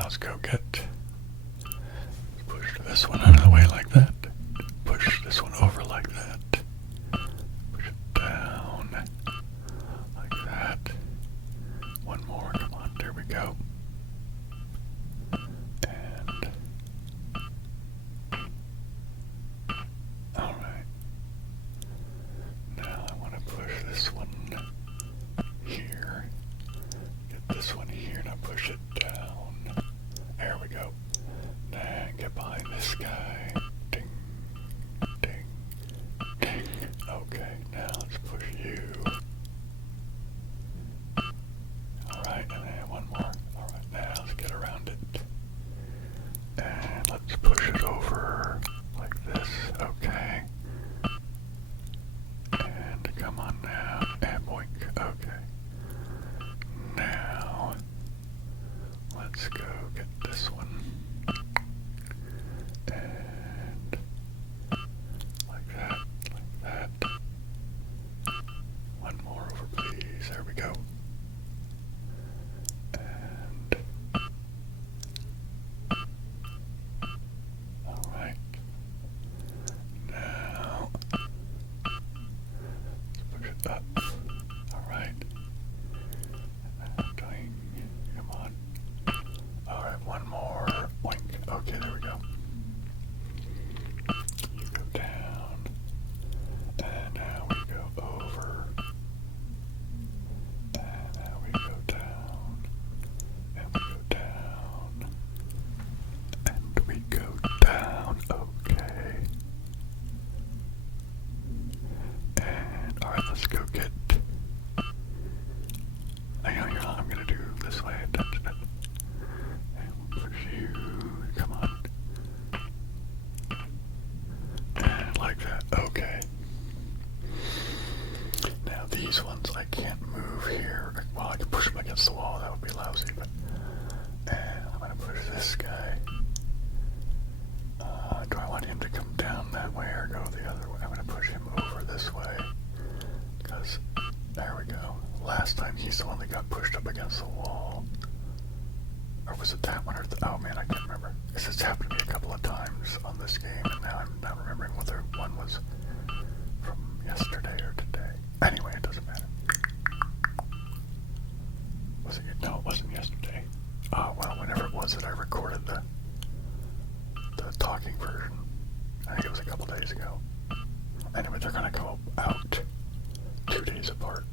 let's go get... Push this one out of the way like that. Push this one over like that. Push it down like that. One more, come on, there we go. And... Alright. Now I want to push this one here. Get this one here, now push it down. There we go. Now get behind this guy. Ding, ding, ding. Okay, now let's push you. Alright, and then one more. Alright, now let's get around it. And let's push it over like this. Okay. And come on now. And boink. Okay. Now, let's go get this one. And like that, like that. One more over, please. There we go. And all right. Now let's push it up. All right. Come on. All right, one more. Boink. Okay, there we go. You go down, and now we go over, and now we go down, and we go down, and we go down. Okay. And all right, let's go get. I'm gonna do this way. And we'll push you. Come on. And like that. Okay. Now these ones I can't move here. Well, I can push them against the wall. That would be lousy. But and I'm gonna push this guy. Do I want him to come down that way or go the other way? I'm gonna push him over this way. Because there we go. Last time he's the one that got pushed up against the wall. Or was it that one or oh man, I can't remember. This has happened to me a couple of times on this game, and now I'm not remembering whether one was from yesterday or today. Anyway, it doesn't matter. Was it? No, it wasn't yesterday. Oh well, whenever it was that I recorded the talking version. I think it was a couple days ago. Anyway, they're gonna go out 2 days apart.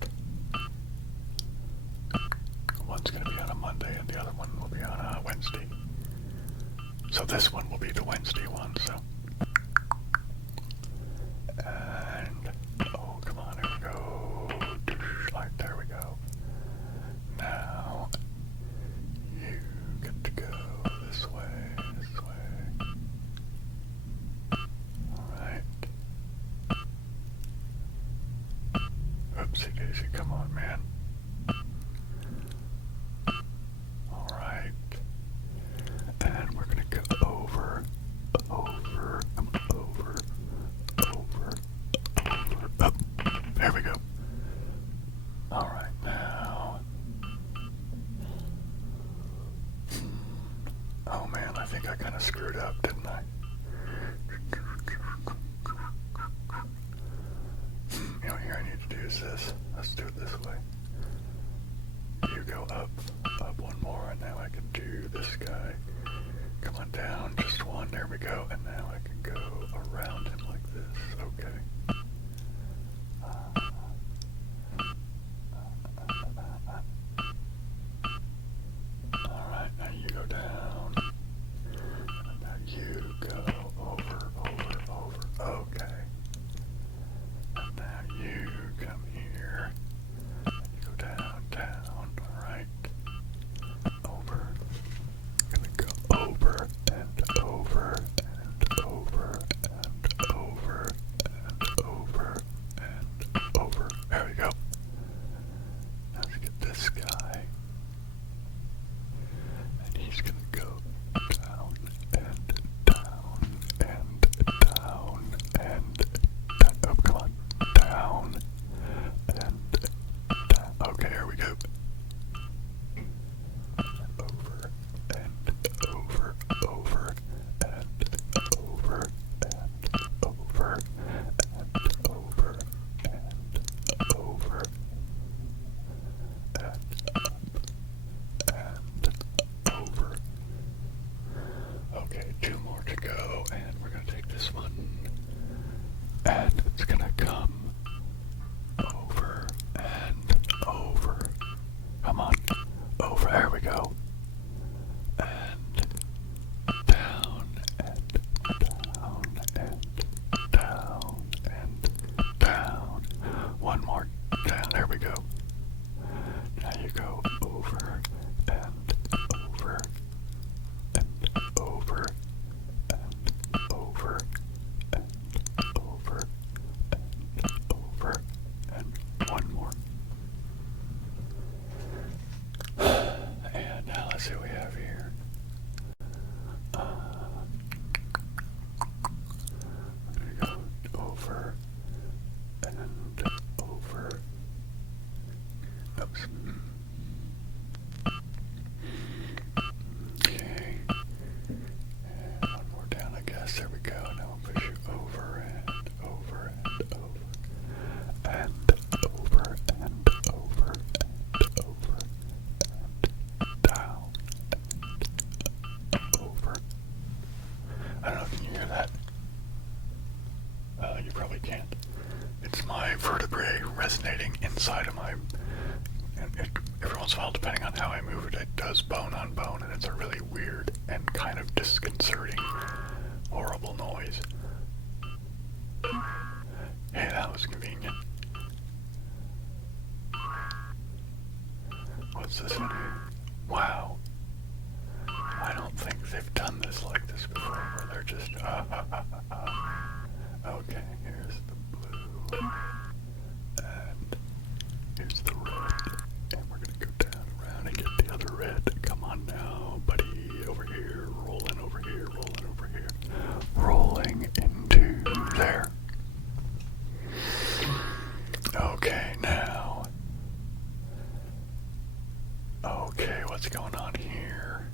One's going to be on a Monday and the other one will be on a Wednesday. So this one will be the Wednesday one, so. And, oh, come on, there we go. Like, there we go. Now, you get to go this way, this way. Alright. Oopsie daisy, come on, man. And we're gonna go over, up. There we go. All right, now. Oh man, I think I kind of screwed up, didn't I? You know, here I need to do is this. Let's do it this way. You go up one more, and now I can do this guy. Come on down, just one, there we go, and now I can go around him like this, okay. Alright, now you go down, and now you go over, okay. And now you come here, and you go down, alright. Over. Gonna go over and over and over and over and resonating inside of my, and every once in a while, depending on how I move it, it does bone on bone, and it's a really weird and kind of disconcerting, horrible noise. Hey, that was convenient. What's this one here? Wow. I don't think they've done this like this before, where they're just, Okay, here's the blue, and here's the red, and we're gonna go down around and get the other red. Come on now, buddy, over here, rolling over here, rolling over here, rolling into there. Okay, now. Okay, what's going on here?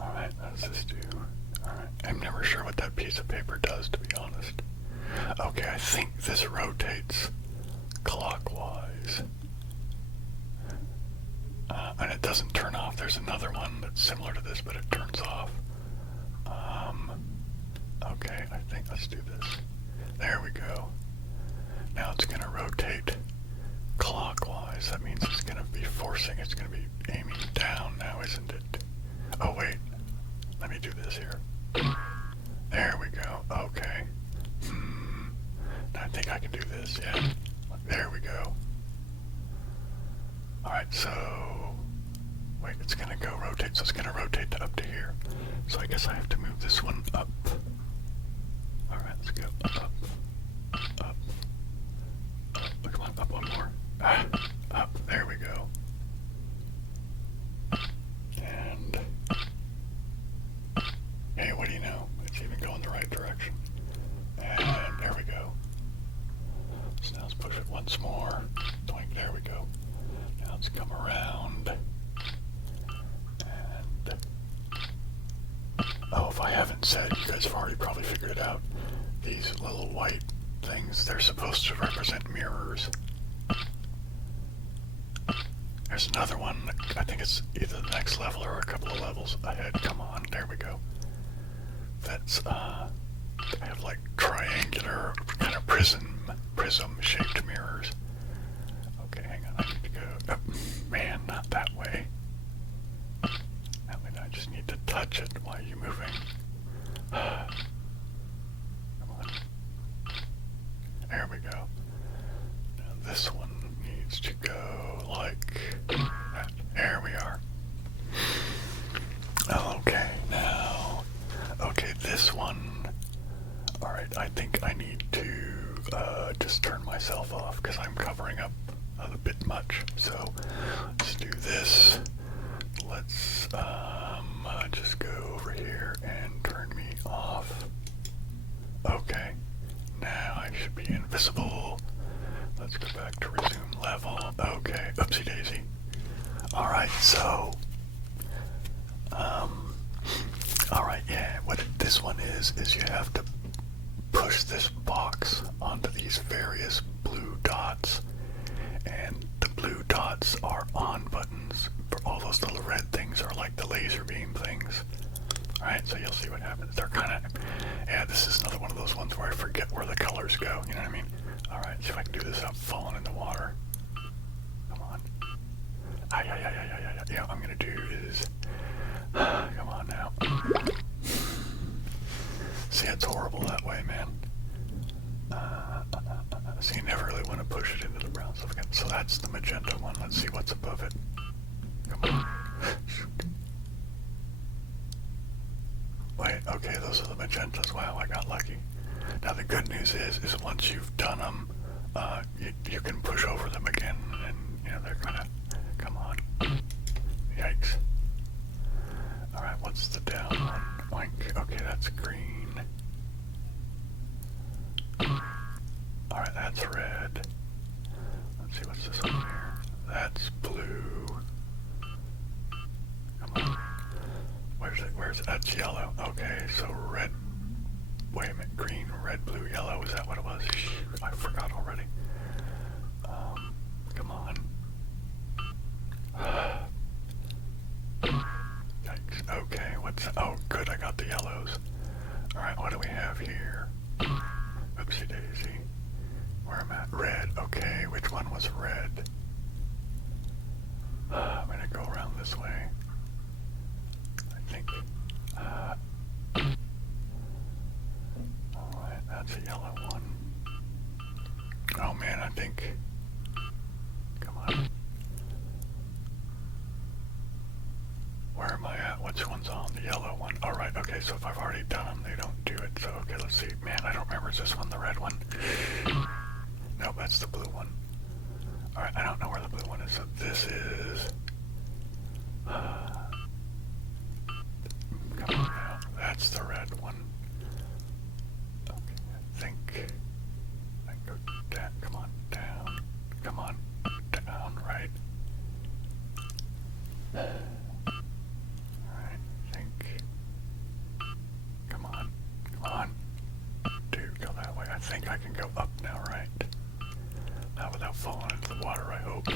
Alright, what does this do? Alright, I'm never sure what that piece of paper does, to be honest. Okay, I think this rotates clockwise. And it doesn't turn off. There's another one that's similar to this, but it turns off. Okay, I think let's do this. There we go. Now it's going to rotate clockwise. That means it's going to be forcing, it's going to be aiming down now, isn't it? Oh, wait. Let me do this here. There we go. Okay. I think I can do this, yeah. There we go. Alright, so... Wait, it's going to go rotate, so it's going to rotate up to here. So I guess I have to move this one up. Alright, let's go up, up, up. Come on, up one more. Up, there we go. And... Hey, what do you know? It's even going the right direction. And there we go. So now let's push it once more. Doink, there we go. Now let's come around. And... Oh, if I haven't said, you guys have already probably figured it out. These little white things, they're supposed to represent mirrors. There's another one, I think it's either the next level or a couple of levels ahead. Come on, there we go. That's, I have like triangular, kind of prism-shaped mirrors. Okay, hang on, I need to go, man, not that way. That way, I just need to touch it while you're moving. Come on. There we go. Now this one needs to go like that. There we are. Okay, now. Okay, this one. Alright, I think I need to just turn myself off because I'm covering up a bit much. So let's do this. Let's just go over here and turn me off. Okay, now I should be invisible. Let's go back to resume level. Okay, oopsie daisy. Alright, so alright, yeah, what this one is you have to push this box onto these various blue dots, and the blue dots are on buttons. For all those little red things are like the laser beam things. Alright, so you'll see what happens. They're kind of, yeah, this is another one of those ones where I forget where the colors go, you know what I mean? Alright, see if I can do this without falling in the water. Come on. Yeah, what I'm gonna do is, come on now. See, it's horrible that way, man. So you never really want to push it into the brown stuff again. So that's the magenta one. Let's see what's above it. Come on. Wait, okay, those are the magentas. Wow, I got lucky. Now the good news is once you've done them, you can push over them again, and you know they're gonna come on. Yikes! All right, what's the down one? Oink. Okay, that's green. All right, that's red. Let's see what's this one here. That's blue. Come on. Where's it? That's yellow. Okay, so red. Wait a minute, green, red, blue, yellow. Is that what it was? Shoot, I forgot already. Come on. Yikes. Okay, oh good, I got the yellows. we have here? Oopsie daisy. Where am I at? Red. Okay, which one was red? I'm gonna go around this way. I think. Alright, that's a yellow one. Oh man, I think. Come on. Where am I at? Which one's on? The yellow one. Alright, okay, so if I've already done them, they don't do it. So, okay, let's see. Man, I don't remember. Is this one the red one? Nope, that's the blue one. Alright, I don't know where the blue one is. So this is... come on now. That's the red one. Okay, I think... I go down. Come on, down. Come on, down, right? Alright, think... Come on, come on. Dude, go that way. I think I can go up now, right? Not without falling into the water, I hope.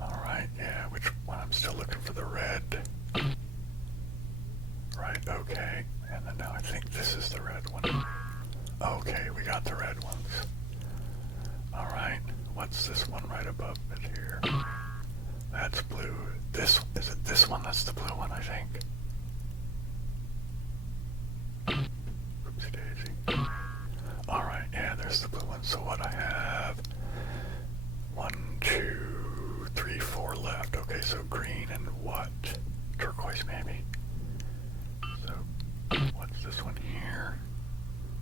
Alright, yeah, which one? I'm still looking for the red. Right, okay. And then now I think this is the red one. Okay, we got the red ones. Alright, what's this one right above it here? That's blue. This, is it this one? That's the blue one, I think. Oopsie daisy. Alright, yeah, there's the blue one. So what I have... 1, 2, 3, 4 left. Okay, so green and what? Turquoise, maybe? So, what's this one here?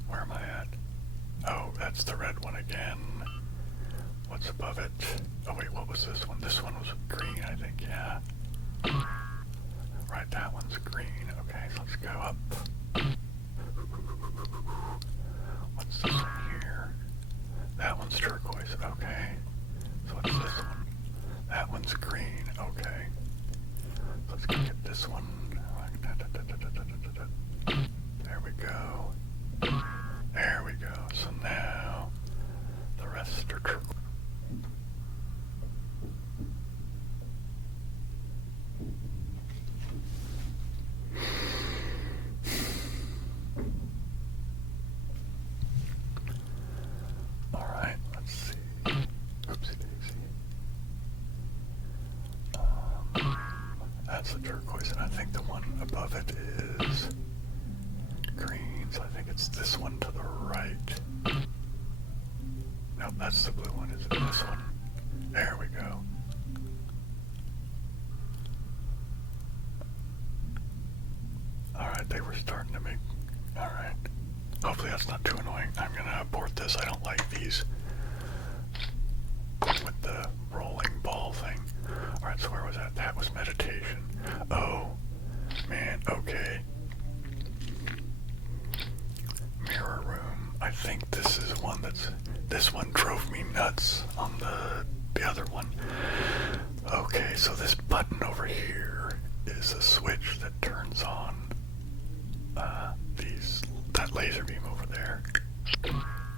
Where am I at? Oh, that's the red one again. What's above it? Oh wait, what was this one? This one was green, I think, yeah. Right, that one's green. Okay, so let's go up. What's this one here? That one's turquoise, okay. So what's this one? That one's green, okay. Let's go get this one. There we go. There we go. So now the rest are turquoise. Alright, let's see. Oopsie daisy. That's the turquoise, and I think the one above it is green, so I think it's this one to the right. Nope, that's the blue one. Is it this one? There we go. Alright, they were starting to make... Alright. Hopefully that's not too annoying. I'm gonna abort this. I don't like these with the rolling ball thing. Alright, so where was that? That was meditation. Oh, man, okay. Mirror room. I think this is one that's... This one drove me nuts on the other one. Okay, so this button over here is a switch that turns on that laser beam over there.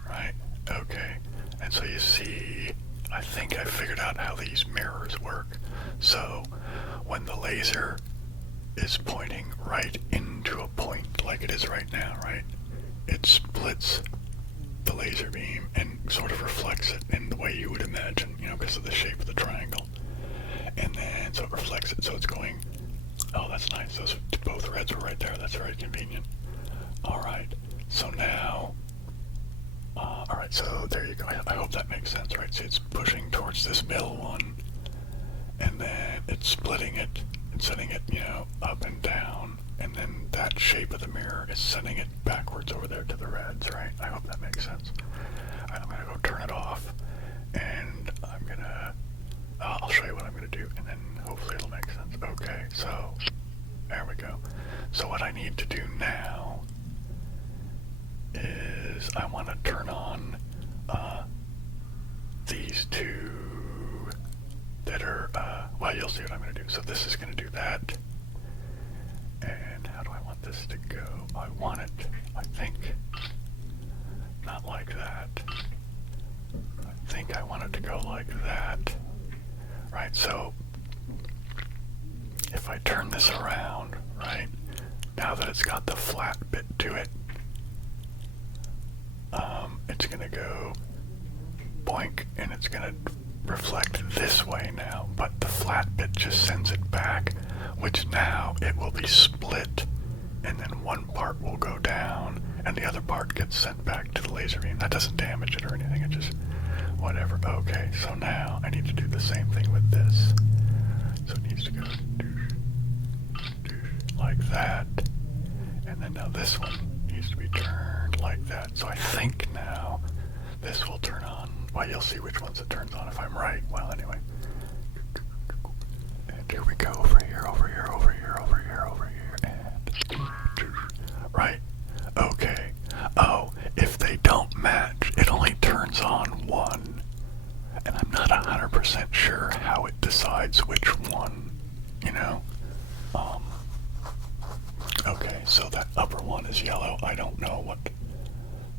Right? Okay. And so you see, I think I figured out how these mirrors work. So when the laser is pointing right into a point like it is right now, right? It splits the laser beam and sort of reflects it in the way you would imagine, you know, because of the shape of the triangle. And then, so it reflects it, so it's going, oh, that's nice. Those both reds were right there. That's very convenient. Alright, so now, alright, so there you go. I hope that makes sense, right? So it's pushing towards this middle one, and then it's splitting it and setting it, you know, up and down, and then that shape of the mirror is sending it backwards over there to the reds, right? I hope that makes sense. Alright, I'm gonna go turn it off, and I'm gonna, I'll show you what I'm gonna do, and then hopefully it'll make sense. Okay, so, there we go. So what I need to do now is I want to turn on these two that are, well, you'll see what I'm going to do. So this is going to do that. And how do I want this to go? I want it, I think, not like that. I think I want it to go like that. Right, so if I turn this around, right, now that it's got the flat bit to it, it's going to go boink, and it's going to reflect this way now, but the flat bit just sends it back, which now it will be split, and then one part will go down, and the other part gets sent back to the laser beam. That doesn't damage it or anything, it just, whatever. Okay, so now I need to do the same thing with this. So it needs to go like that, and then now this one needs to be turned like that. So I think now this will turn on. Well, you'll see which ones it turns on if I'm right. Well, anyway. And here we go, over here, over here, over here, over here, over here, and right. Okay. Oh, if they don't match, it only turns on one. And I'm not 100% sure how it decides which one, you know? Okay, so that upper one is yellow. I don't know what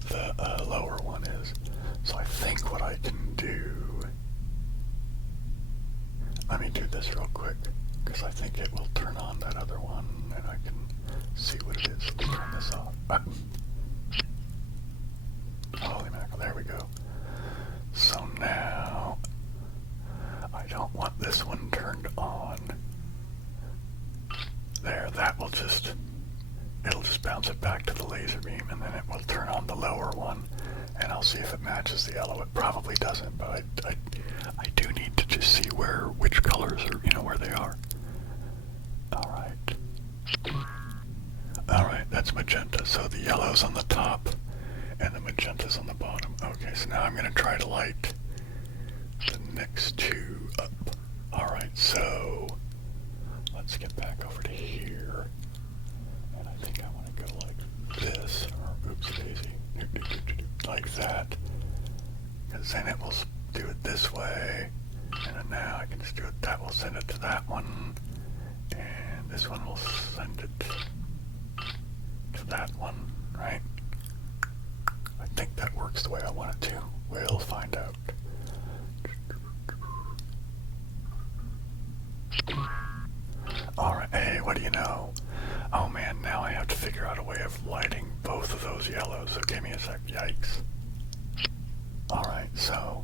the lower one is. So I think what I can do... Let me do this real quick, because I think it will turn on that other one, and I can see what it is. Let me turn this off. Holy mackerel, there we go. So now, I don't want this one turned on. There, that will just, it'll just bounce it back to the laser beam, and then it will turn on the lower one, and I'll see if it matches the yellow. It probably doesn't, but I do need to just see which colors are, you know, where they are. Alright, that's magenta. So the yellow's on the top, and the magenta's on the bottom. Okay, so now I'm going to try to light the next two up. Alright, so let's get back over to here. And I think I want to go like this, or oops daisy, like that. Because then it will do it this way. And then now I can just do it, that will send it to that one. And this one will send it to that one, right? I think that works the way I want it to. We'll find out. Alright, hey, what do you know? Oh man, now I have to figure out a way of lighting both of those yellows, so give me a sec, yikes. Alright, so...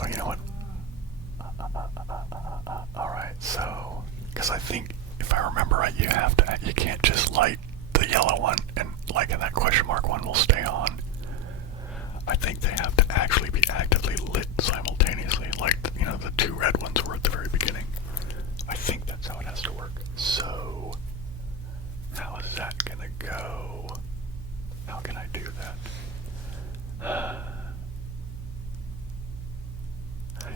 Oh, you know what? Alright, so... Because I think, if I remember right, you can't just light the yellow one, and like in that question mark one will stay on. I think they have to actually be actively lit simultaneously, like, you know, the two red ones were at the very beginning. I think that's how it has to work. So, how is that gonna go? How can I do that?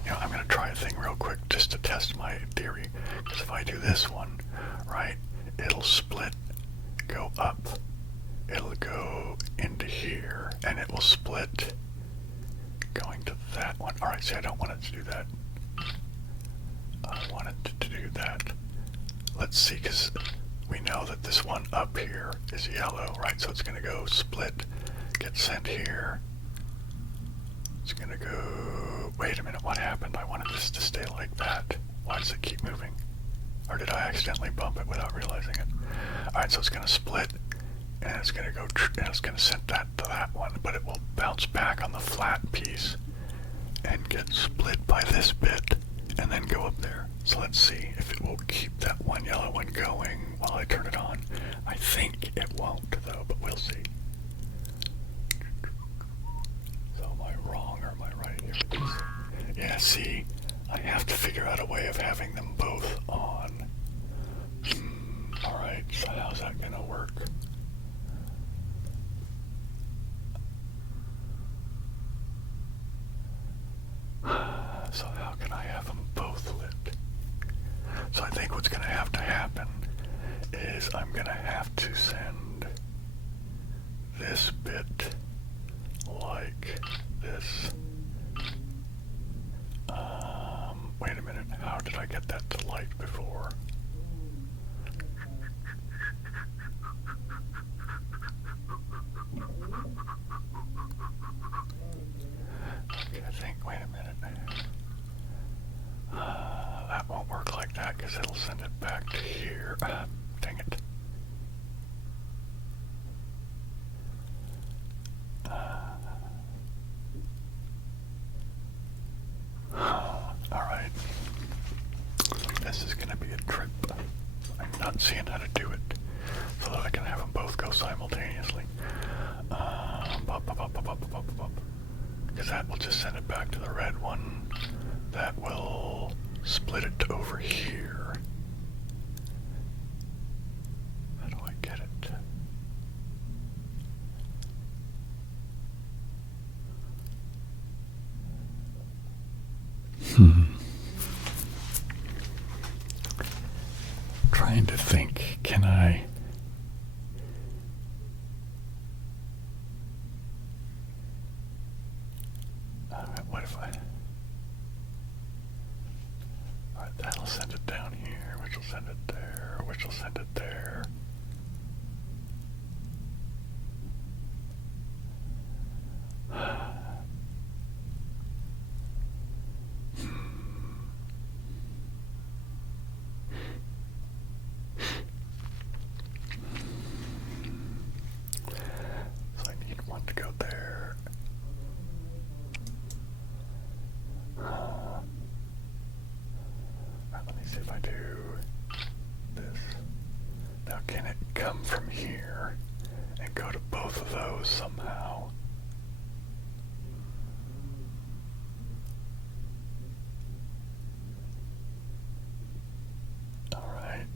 You know, I'm gonna try a thing real quick just to test my theory. Because if I do this one, right, it'll split, go up, it'll go into here, and it will split going to that one. Alright, see, I don't want it to do that. I want it to do that. Let's see, because we know that this one up here is yellow, right? So it's going to go split, get sent here. It's going to go... Wait a minute, what happened? I wanted this to stay like that. Why does it keep moving? Or did I accidentally bump it without realizing it? Alright, so it's going to split, and it's going to go, and it's going to send that to that one, but it will bounce back on the flat piece and get split by this bit, and then go up there. So let's see if it will keep that one yellow one going while I turn it on. I think it won't, though, but we'll see. So am I wrong or am I right? Here it is. Yeah, see, I have to figure out a way of having them both on. Alright, so how's that gonna work? So how can I have them both lit? So I think what's gonna have to happen is I'm gonna have to send this bit like this. Wait a minute, how did I get that to light before? Okay, I think, wait a minute. That won't work like that because it'll send it back to here. it back to the red one. That will split it to over here. How do I get it? Trying to think, can I... what if I... Alright, that'll send it down here, which will send it there, which will send it there. To go there. Alright, let me see if I do this. Now can it come from here and go to both of those somehow? Alright.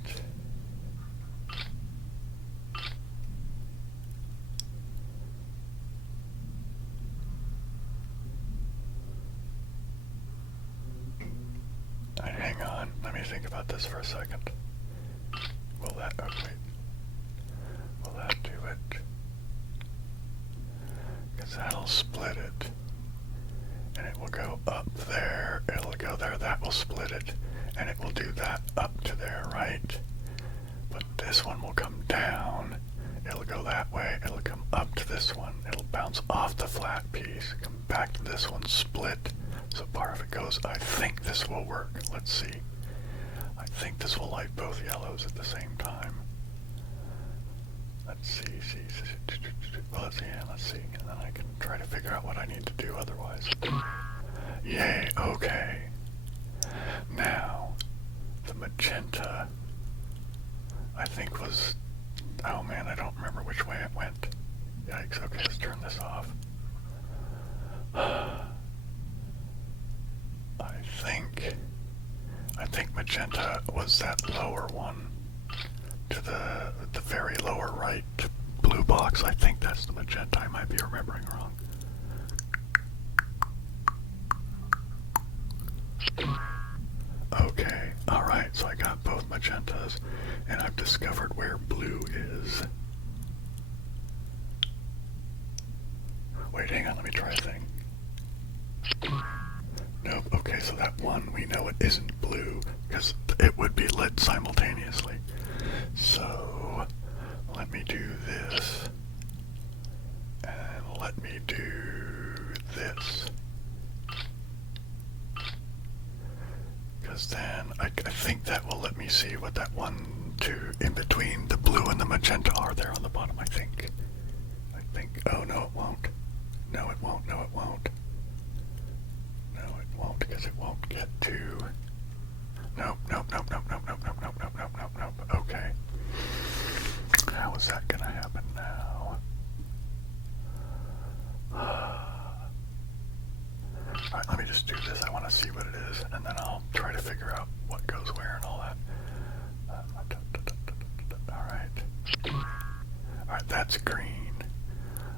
Hang on, let me think about this for a second. Will that, oh wait, will that do it? Because that'll split it, and it will go up there, it'll go there, that will split it, and it will do that up to there, right? But this one will come down, it'll go that way, it'll come up to this one, it'll bounce off the flat piece, come back to this one, split. So part of it goes, I think this will work. Let's see. I think this will light both yellows at the same time. Let's see. Well, let's see. And then I can try to figure out what I need to do otherwise. Yay, okay. Now, the magenta, I think was, oh man, I don't remember which way it went. Yikes, okay, let's turn this off. I think magenta was that lower one to the very lower right blue box. I think that's the magenta. I might be remembering wrong. Okay, alright, so I got both magentas, and I've discovered where blue is. Wait, hang on, let me try a thing. Nope, okay, so that one, we know it isn't blue, because it would be lit simultaneously. So, let me do this, and let me do this. Because then, I think that will let me see what that 1, 2, in between the blue and the magenta are there on the bottom, I think. Oh, no it won't. No it won't, no it won't. No it won't, because it won't get to... Nope. Okay. How is that gonna happen now? Alright, let me just do this. I want to see what it is, and then I'll try to figure out what goes where and all that. Alright, that's green.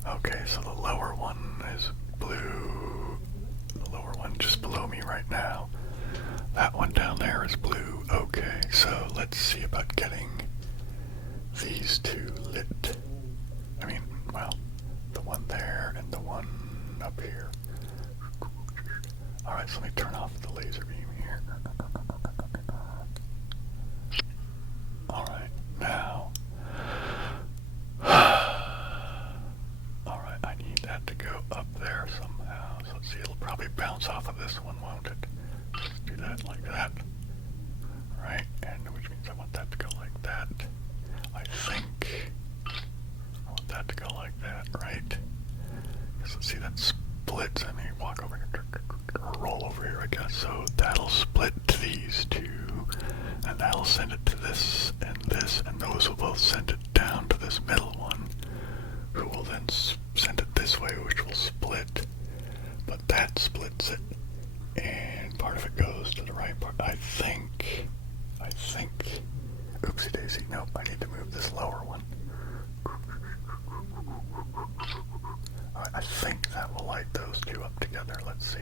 Okay, so the lower one is blue. The lower one just below me right now. That one down there is blue. Okay, so let's see about getting these two lit. I mean, well, the one there and the one up here. Alright, so let me turn off the laser beam here. Alright, now. Alright, I need that to go up there somehow. So let's see, it'll probably bounce off of this one, won't it? Let's do that like that. Right, and which means I want that to go like that. I think I want that to go like that, right? Because let's see, that splits, and you walk over here, or roll over here, I guess. So that'll split to these two, and that'll send it to this, and those will both send it down to this middle one, who will then send it this way, which will split. But that splits And part of it goes to the right part. I think, oopsie daisy, nope, I need to move this lower one. Alright, I think that will light those two up together. Let's see.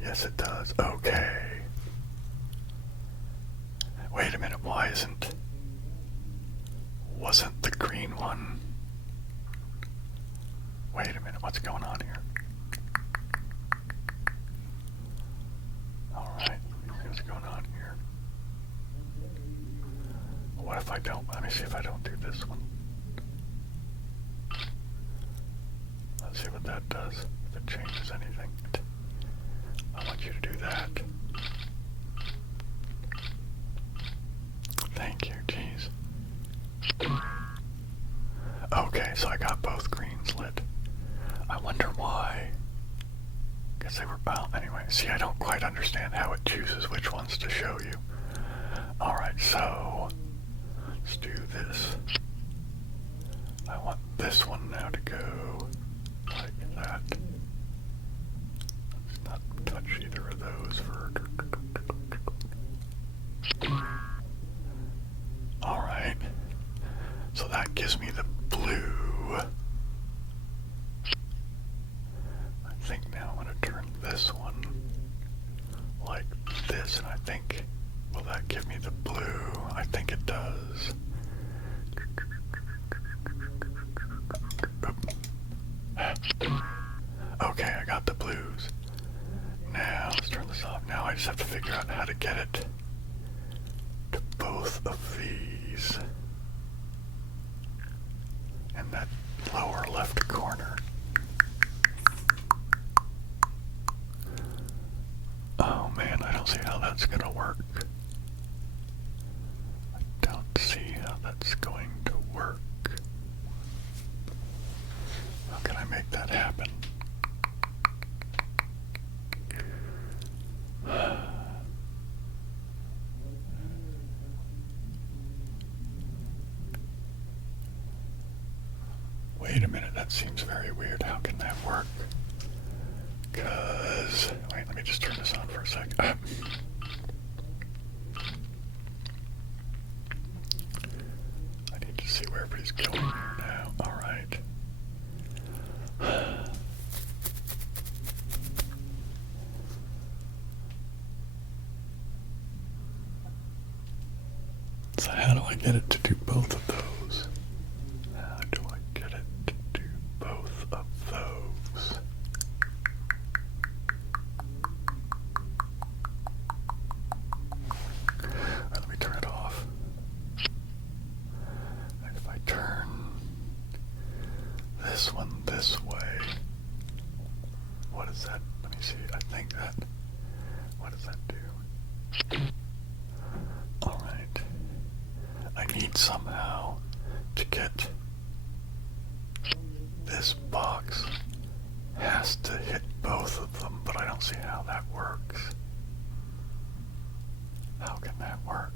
Yes, it does. Okay. Wait a minute, wasn't the green one? Wait a minute, what's going on here? Alright, let me see what's going on here. What if I don't? Let me see if I don't do this one. Let's see what that does, if it changes anything. I want you to do that. Thank you, jeez. Okay, so I got both greens lit. I wonder why. Guess they were, well, anyway, see, I don't quite understand how it chooses which ones to show you. Alright, so let's do this. I want this one now to go like that. Let's not touch either of those for... Alright, so that gives me the blue. I think now I'm going to turn this one like this, and I think, will that give me the blue? I think it does. Okay, I got the blues. Now, let's turn this off. Now I just have to figure out how to get it to both of these. In that lower left corner. Oh man, I don't see how that's gonna work. I don't see how that's going to work. How can I make that happen? Wait a minute, that seems very weird. How can that work? Because, wait, let me just turn this on for a sec. I need to see where everybody's going here now. Alright. So how do I get it to do both of those? How do I get it to do both of those? Let me turn it off. And if I turn this one this way, what is that? Let me see. I think that, what does that do? Alright. I need somehow to get this box has to hit both of them, but I don't see how that works. How can that work?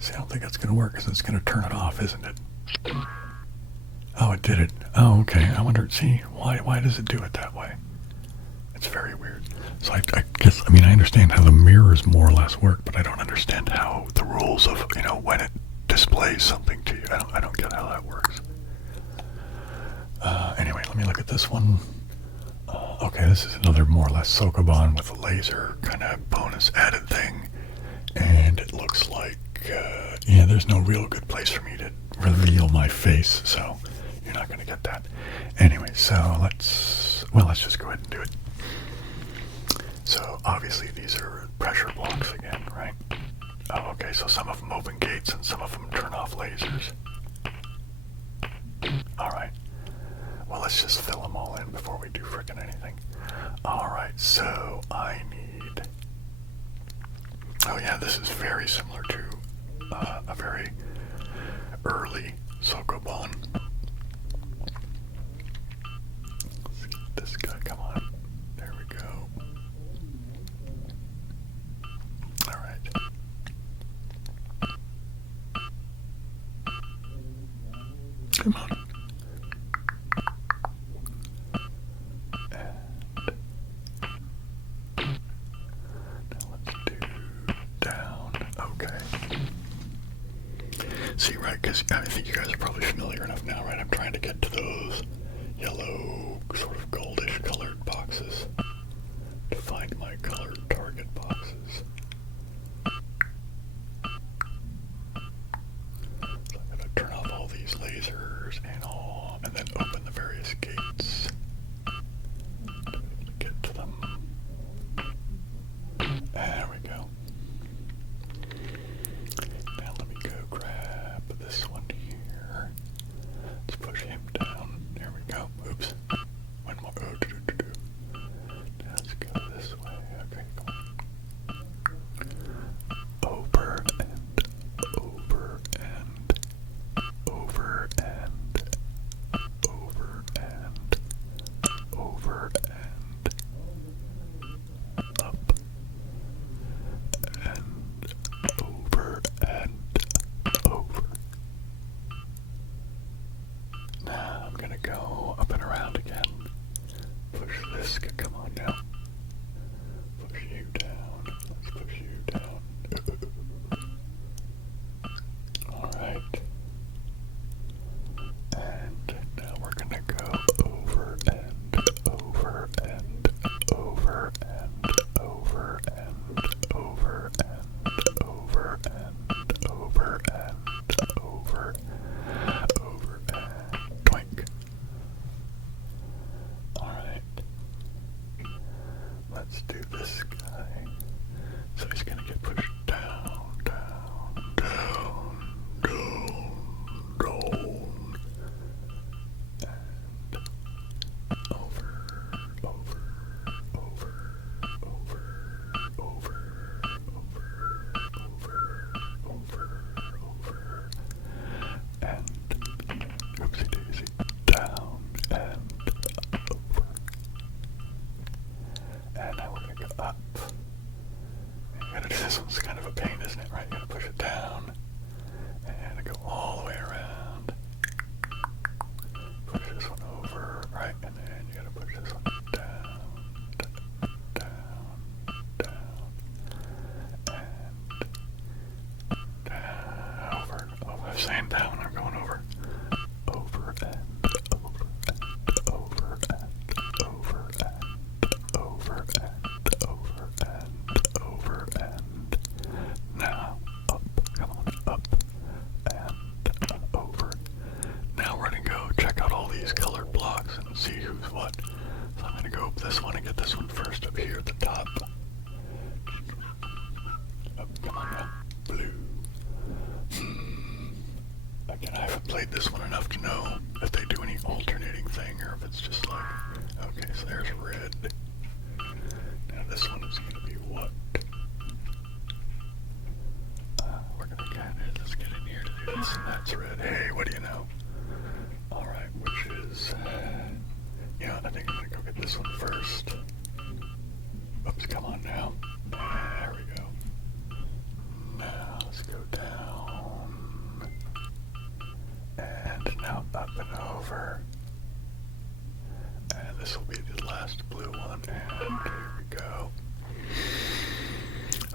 See, I don't think that's going to work because it's going to turn it off, isn't it? Oh, it did it. Oh, okay. I wonder, see, why does it do it that way? It's very weird. So I guess, I mean, I understand how the mirrors more or less work, but I don't understand how the rules of, you know, when it displays something to you. I don't get how that works. Anyway, let me look at this one. Okay, this is another more or less Sokoban with a laser kind of bonus added thing. And it looks like, yeah, there's no real good place for me to reveal my face, so you're not going to get that. Anyway, so let's just go ahead and do it. So obviously these are pressure blocks again, right? Oh, okay, so some of them open gates and some of them turn off lasers. Alright. Well, let's just fill them all in before we do frickin' anything. Alright, so I need... Oh yeah, this is very similar to a very early Sokoban. Let's get this guy, come on. There we go. Alright. Come on. Now let's do down. Okay. See, right, because I think you guys are probably familiar enough now, right? I'm trying to get to those yellow, sort of goldish colored boxes to find my colored target boxes. So I'm going to turn off all these lasers and then open the various gates to get to them. There we go. Now let me go grab this one here. Let's push him down. There we go. Oops. One more. Oh, now let's go this way. Okay, come on. Over and over and over and over and over and up and over and over. Now I'm gonna go up and around again. Push this. Come on now. Push you down. Let's push you down. Alright. And now we're gonna go over and over and over and over and over and over and over and over and twink. Alright. Let's do this guy. So he's gonna get pushed down, down, down, down, down, and over, over, over, over, over, over, over, over, and oopsie daisy, down and over. And now we're gonna go up. And you gotta do this one's kind of a pain, isn't it? Right? You gotta push it down and go all the way around. Push this one over, right? And then you gotta push this one down, down, down, and down, over. Oh, I'm saying down, I'm going over. Over and over and over and over and over and over and over and now up, come on, up and over. Now we're gonna go check out all these colored blocks and see who's what. So I'm gonna go up this one and get this one first up here at the top. Up, come on now, blue. Again, I haven't played this one enough to know if they do any alternating thing or if it's just like, okay, so there's red. Now this one is going to be what? We're going to let's get in here to do this, and that's red. Hey, what do you know? Alright, which is, I think I'm going to go get this one first. Oops, come on now. There we go. Now, let's go down. And now up and over. And this will be the last blue one. And here we go.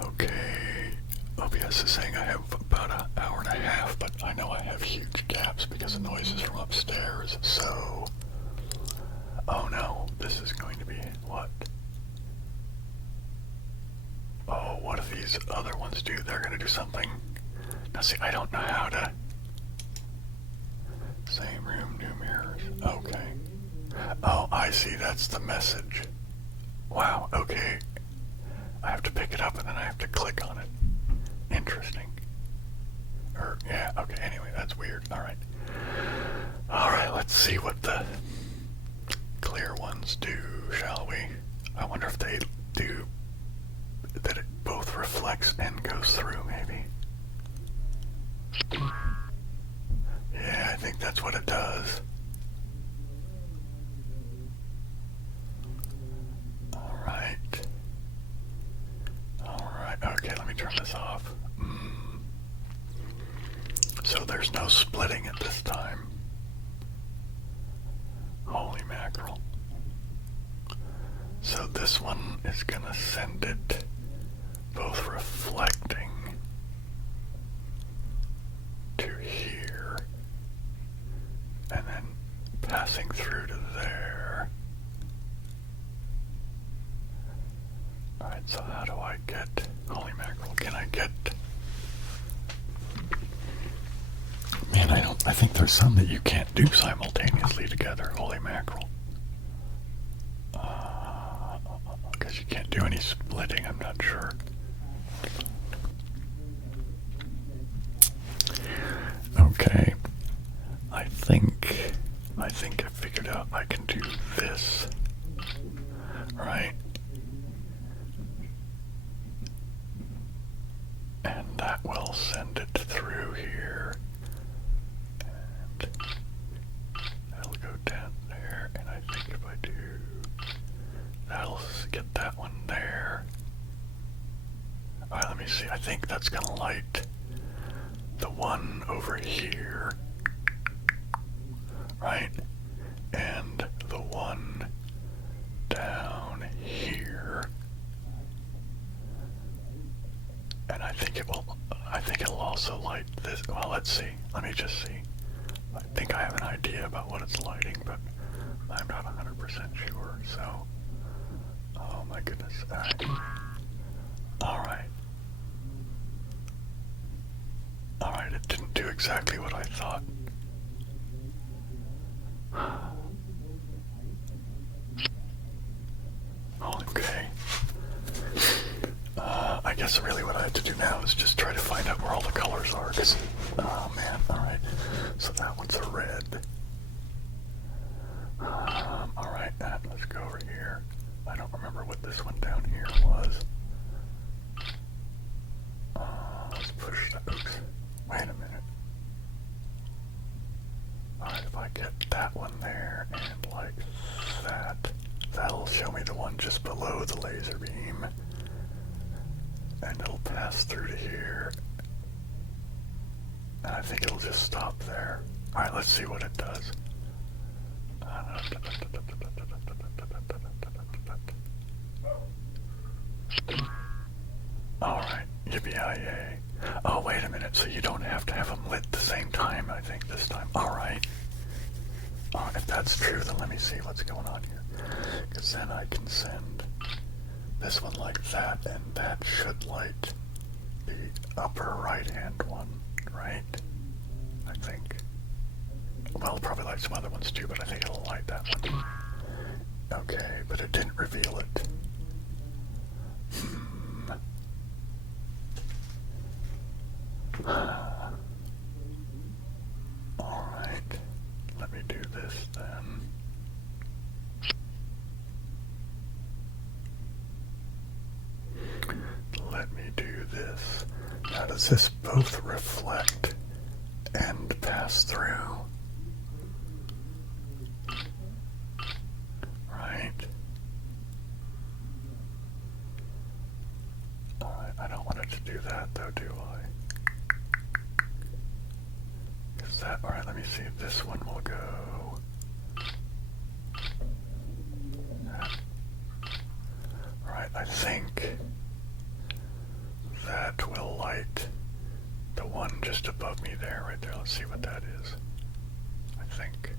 Okay. OBS is saying I have about an hour and a half, but I know I have huge gaps because of noises from upstairs. So, oh no, this is going to be what? Oh, what if these other ones do? They're going to do something. Now see, I don't know how to. Same room, new mirrors. Okay. Oh, I see. That's the message. Wow. Okay. I have to pick it up and then I have to click on it. Interesting. Yeah. Okay. Anyway, that's weird. All right. All right. Let's see what the clear ones do, shall we? I wonder if they do that. It both reflects and goes through, maybe. Yeah, I think that's what it does. Alright. Alright, okay, let me turn this off. So there's no splitting at this time. mackerel. So this one is gonna send it both reflecting to here and then passing through to there. Alright, so how do I get holy mackerel? Can I get... Man, I think there's some that you can't do simultaneously together, holy mackerel. Because you can't do any splitting, I'm not sure. Okay. I think I figured out I can do this. Right? And that will send it through here. And that'll go down there. And I think if I do, that'll get that one there. Alright, let me see. I think that's going to light the one over here. Right? And the one down here. And I think it'll also light this. Well, let's see. Let me just see. I think I have an idea about what it's lighting, but I'm not 100% sure, so. Oh my goodness. Alright. Alright, it didn't do exactly what I thought. Okay. I guess really what I have to do now is just try to find out where all the colors are, because, oh man, alright. So that one's a red. Alright, let's go over here. I don't remember what this one down here was. Let's push that. Oops. Wait a minute. Alright, if I get that one there and like that, that'll show me the one just below the laser beam. And it'll pass through to here. And I think it'll just stop there. Alright, let's see what it does. Alright, yippee-yi-yay. Oh, wait a minute, so you don't have to have them lit the same time, I think, this time. Alright. If that's true, then let me see what's going on here. Because then I can send this one like that, and that should light the upper right-hand one, right? I think. Well, it'll probably light some other ones too, but I think it'll light that one. Okay, but it didn't reveal it. Alright, let me do this then. Let me do this. Now does this both reflect and pass through? Right. Alright, I don't want it to do that though, do I? Is that, alright, let me see if this one will go. Alright, I think that will light the one just above me there, right there. Let's see what that is. I think.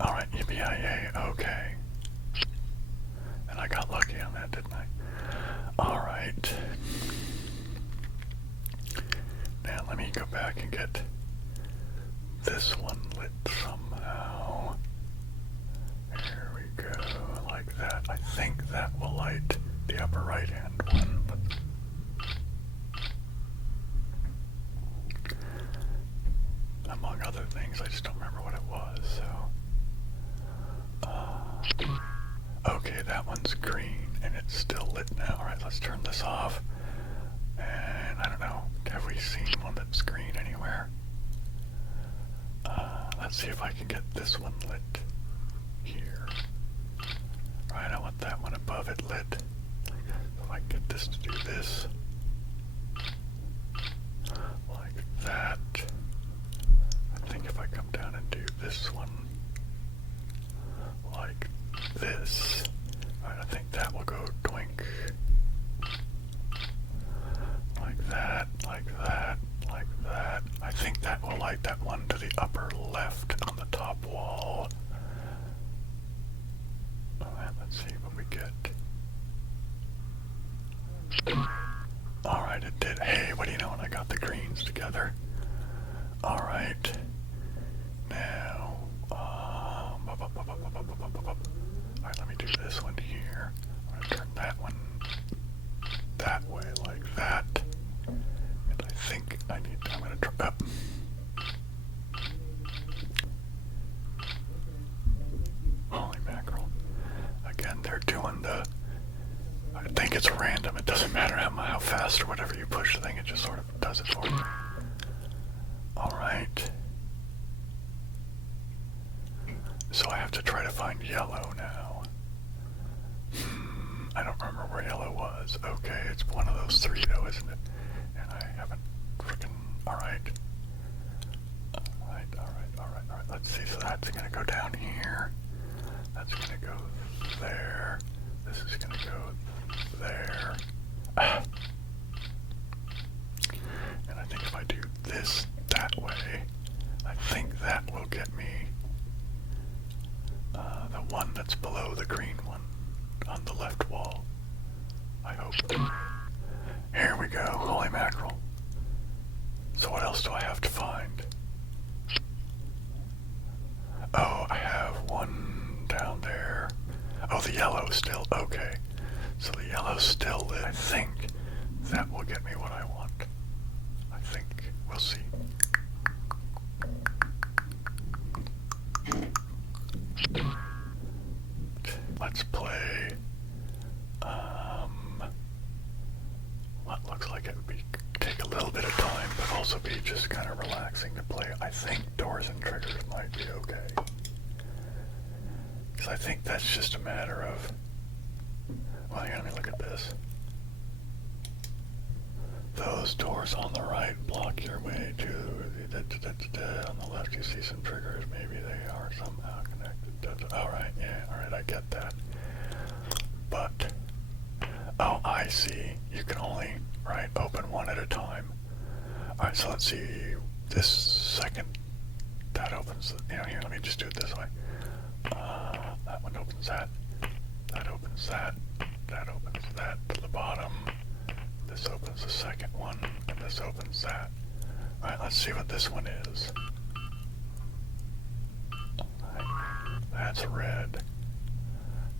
Alright, yippee-yi-yay, okay. And I got lucky on that, didn't I? Alright. Now let me go back and get this one lit somehow. There we go, like that. I think that will light the upper right hand one. But among other things, I just don't remember what it was, so. Okay, that one's green, and it's still lit now. Alright, let's turn this off. And I don't know, have we seen one that's green anywhere? Let's see if I can get this one lit here. Right, I want that one above it lit. If I can get this to do this. Like that. I think if I come down and do slide that one to the upper left on the top wall. Alright, let's see what we get. Alright, it did. Hey, what do you know when I got the greens together? Alright. Now, alright, let me do this one here. I'm going to turn that one that way, like that. And I think I need to, I'm going to try up. Holy mackerel. Again, they're doing the, I think it's random. It doesn't matter how fast or whatever you push the thing, it just sort of does it for you. Alright. So I have to try to find yellow now. I don't remember where yellow was. Okay, it's one of those three though, isn't it? And I haven't freaking... Alright. Alright. Let's see, so that's gonna go down here. That's gonna go there. This is gonna go there. And I think if I do this that way, I think that will get me the one that's below the green one on the left wall. I hope. Here we go. Holy mackerel. So what else do I have to find? Oh, I have one down there. Oh, the yellow still. Okay. So the yellow's still lit. I think that will get me what I want. I think. We'll see. Let's play what looks like it would be take a little bit of time, but also be just kind of relaxing to play. I think doors and triggers might be okay. Because I think that's just a matter of, well, yeah, let me look at this. Those doors on the right block your way to on the left you see some triggers. Maybe they are somehow connected. Alright, yeah, alright, I get that. But, oh, I see. You can only, right, open one at a time. Alright, so let's see. This second, that opens, here, let me just do it this way. That one opens that. That opens that. That opens that to the bottom. This opens the second one, and this opens that. Alright, let's see what this one is. Right, that's red.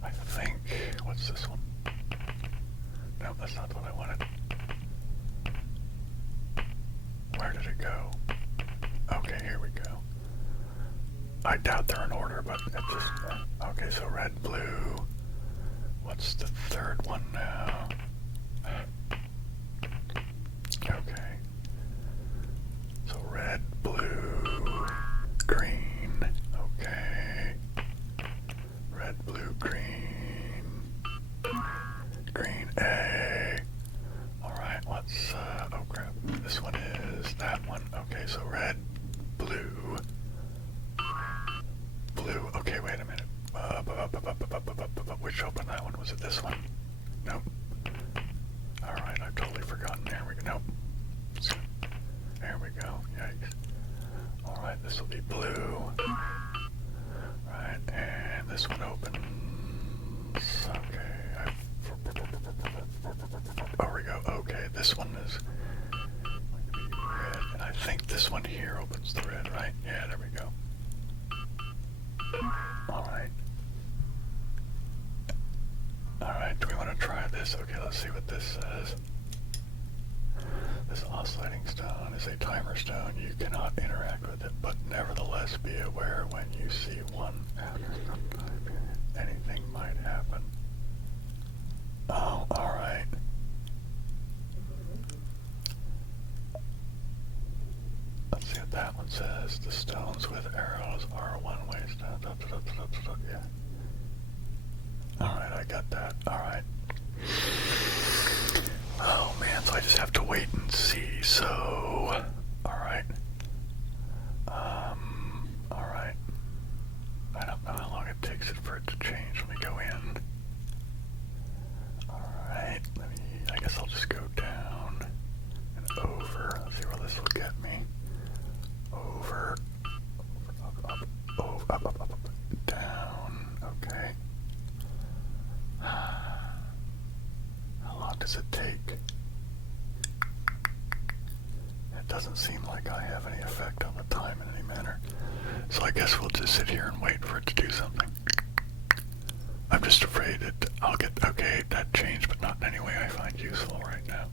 I think, what's this one? No, that's not what I wanted. Where did it go? Okay, here we go. I doubt they're in order, but it just, okay, so red, blue. What's the third one now? Okay. So red, blue, green. Okay. Red, blue, green. Green, A. Alright, what's, oh crap. This one is that one. Okay, so red, blue. Blue. Okay, wait a minute. Which opened that one? Was it this one? Nope. Alright, I've totally forgotten. There we go. Nope. There we go. Yikes. Alright, this will be blue. Right, and this one opens. Okay. There we go. Okay, this one is going to be red. And I think this one here opens the red, right? Yeah, there we go. Alright. Alright, do we want to try this? Okay, let's see what this says. This oscillating stone is a timer stone. You cannot interact with it, but nevertheless be aware when you see one after some time period. Anything might happen. Oh, alright. Let's see what that one says. The stones with arrows are one-way stones. Yeah. Alright, I got that. Alright. Oh man, so I just have to wait and see. So, alright. Alright. I don't know how long it takes it for it to change. Let me go in. Alright, I guess I'll just go down and over. Let's see where this will get me. Over. over, up, down. Okay. How long does it take? It doesn't seem like I have any effect on the time in any manner. So I guess we'll just sit here and wait for it to do something. I'm just afraid that I'll get, okay, that changed, but not in any way I find useful right now.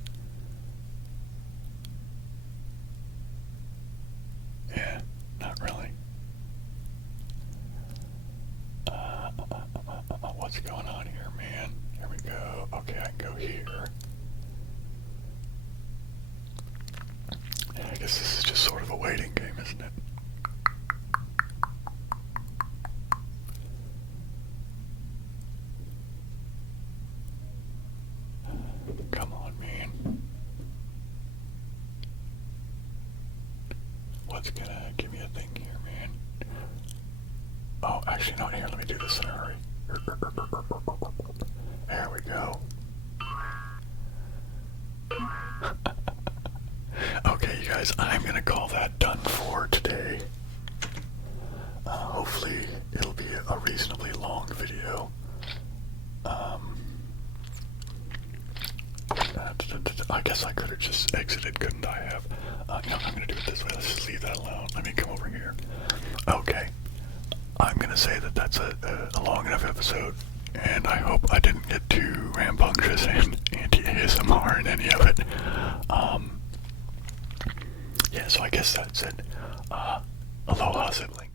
Yeah, not really. What's going on here, man? Here we go. Okay, I can go here. Yeah, I guess this is just sort of a waiting game, isn't it? Come on, man. What's gonna give me a thing here, man? Oh, actually, no, here, let me do this in a hurry. There we go. Okay, you guys, I'm gonna call that done for today. Hopefully, it'll be a reasonably long video. I guess I could have just exited, couldn't I have? No, I'm gonna do it this way. Let's just leave that alone. Let me come over here. Okay. I'm gonna say that that's a long enough episode, and I hope I didn't get too rambunctious and anti-ASMR in any of it. Yeah, so I guess that's it. Aloha, siblings.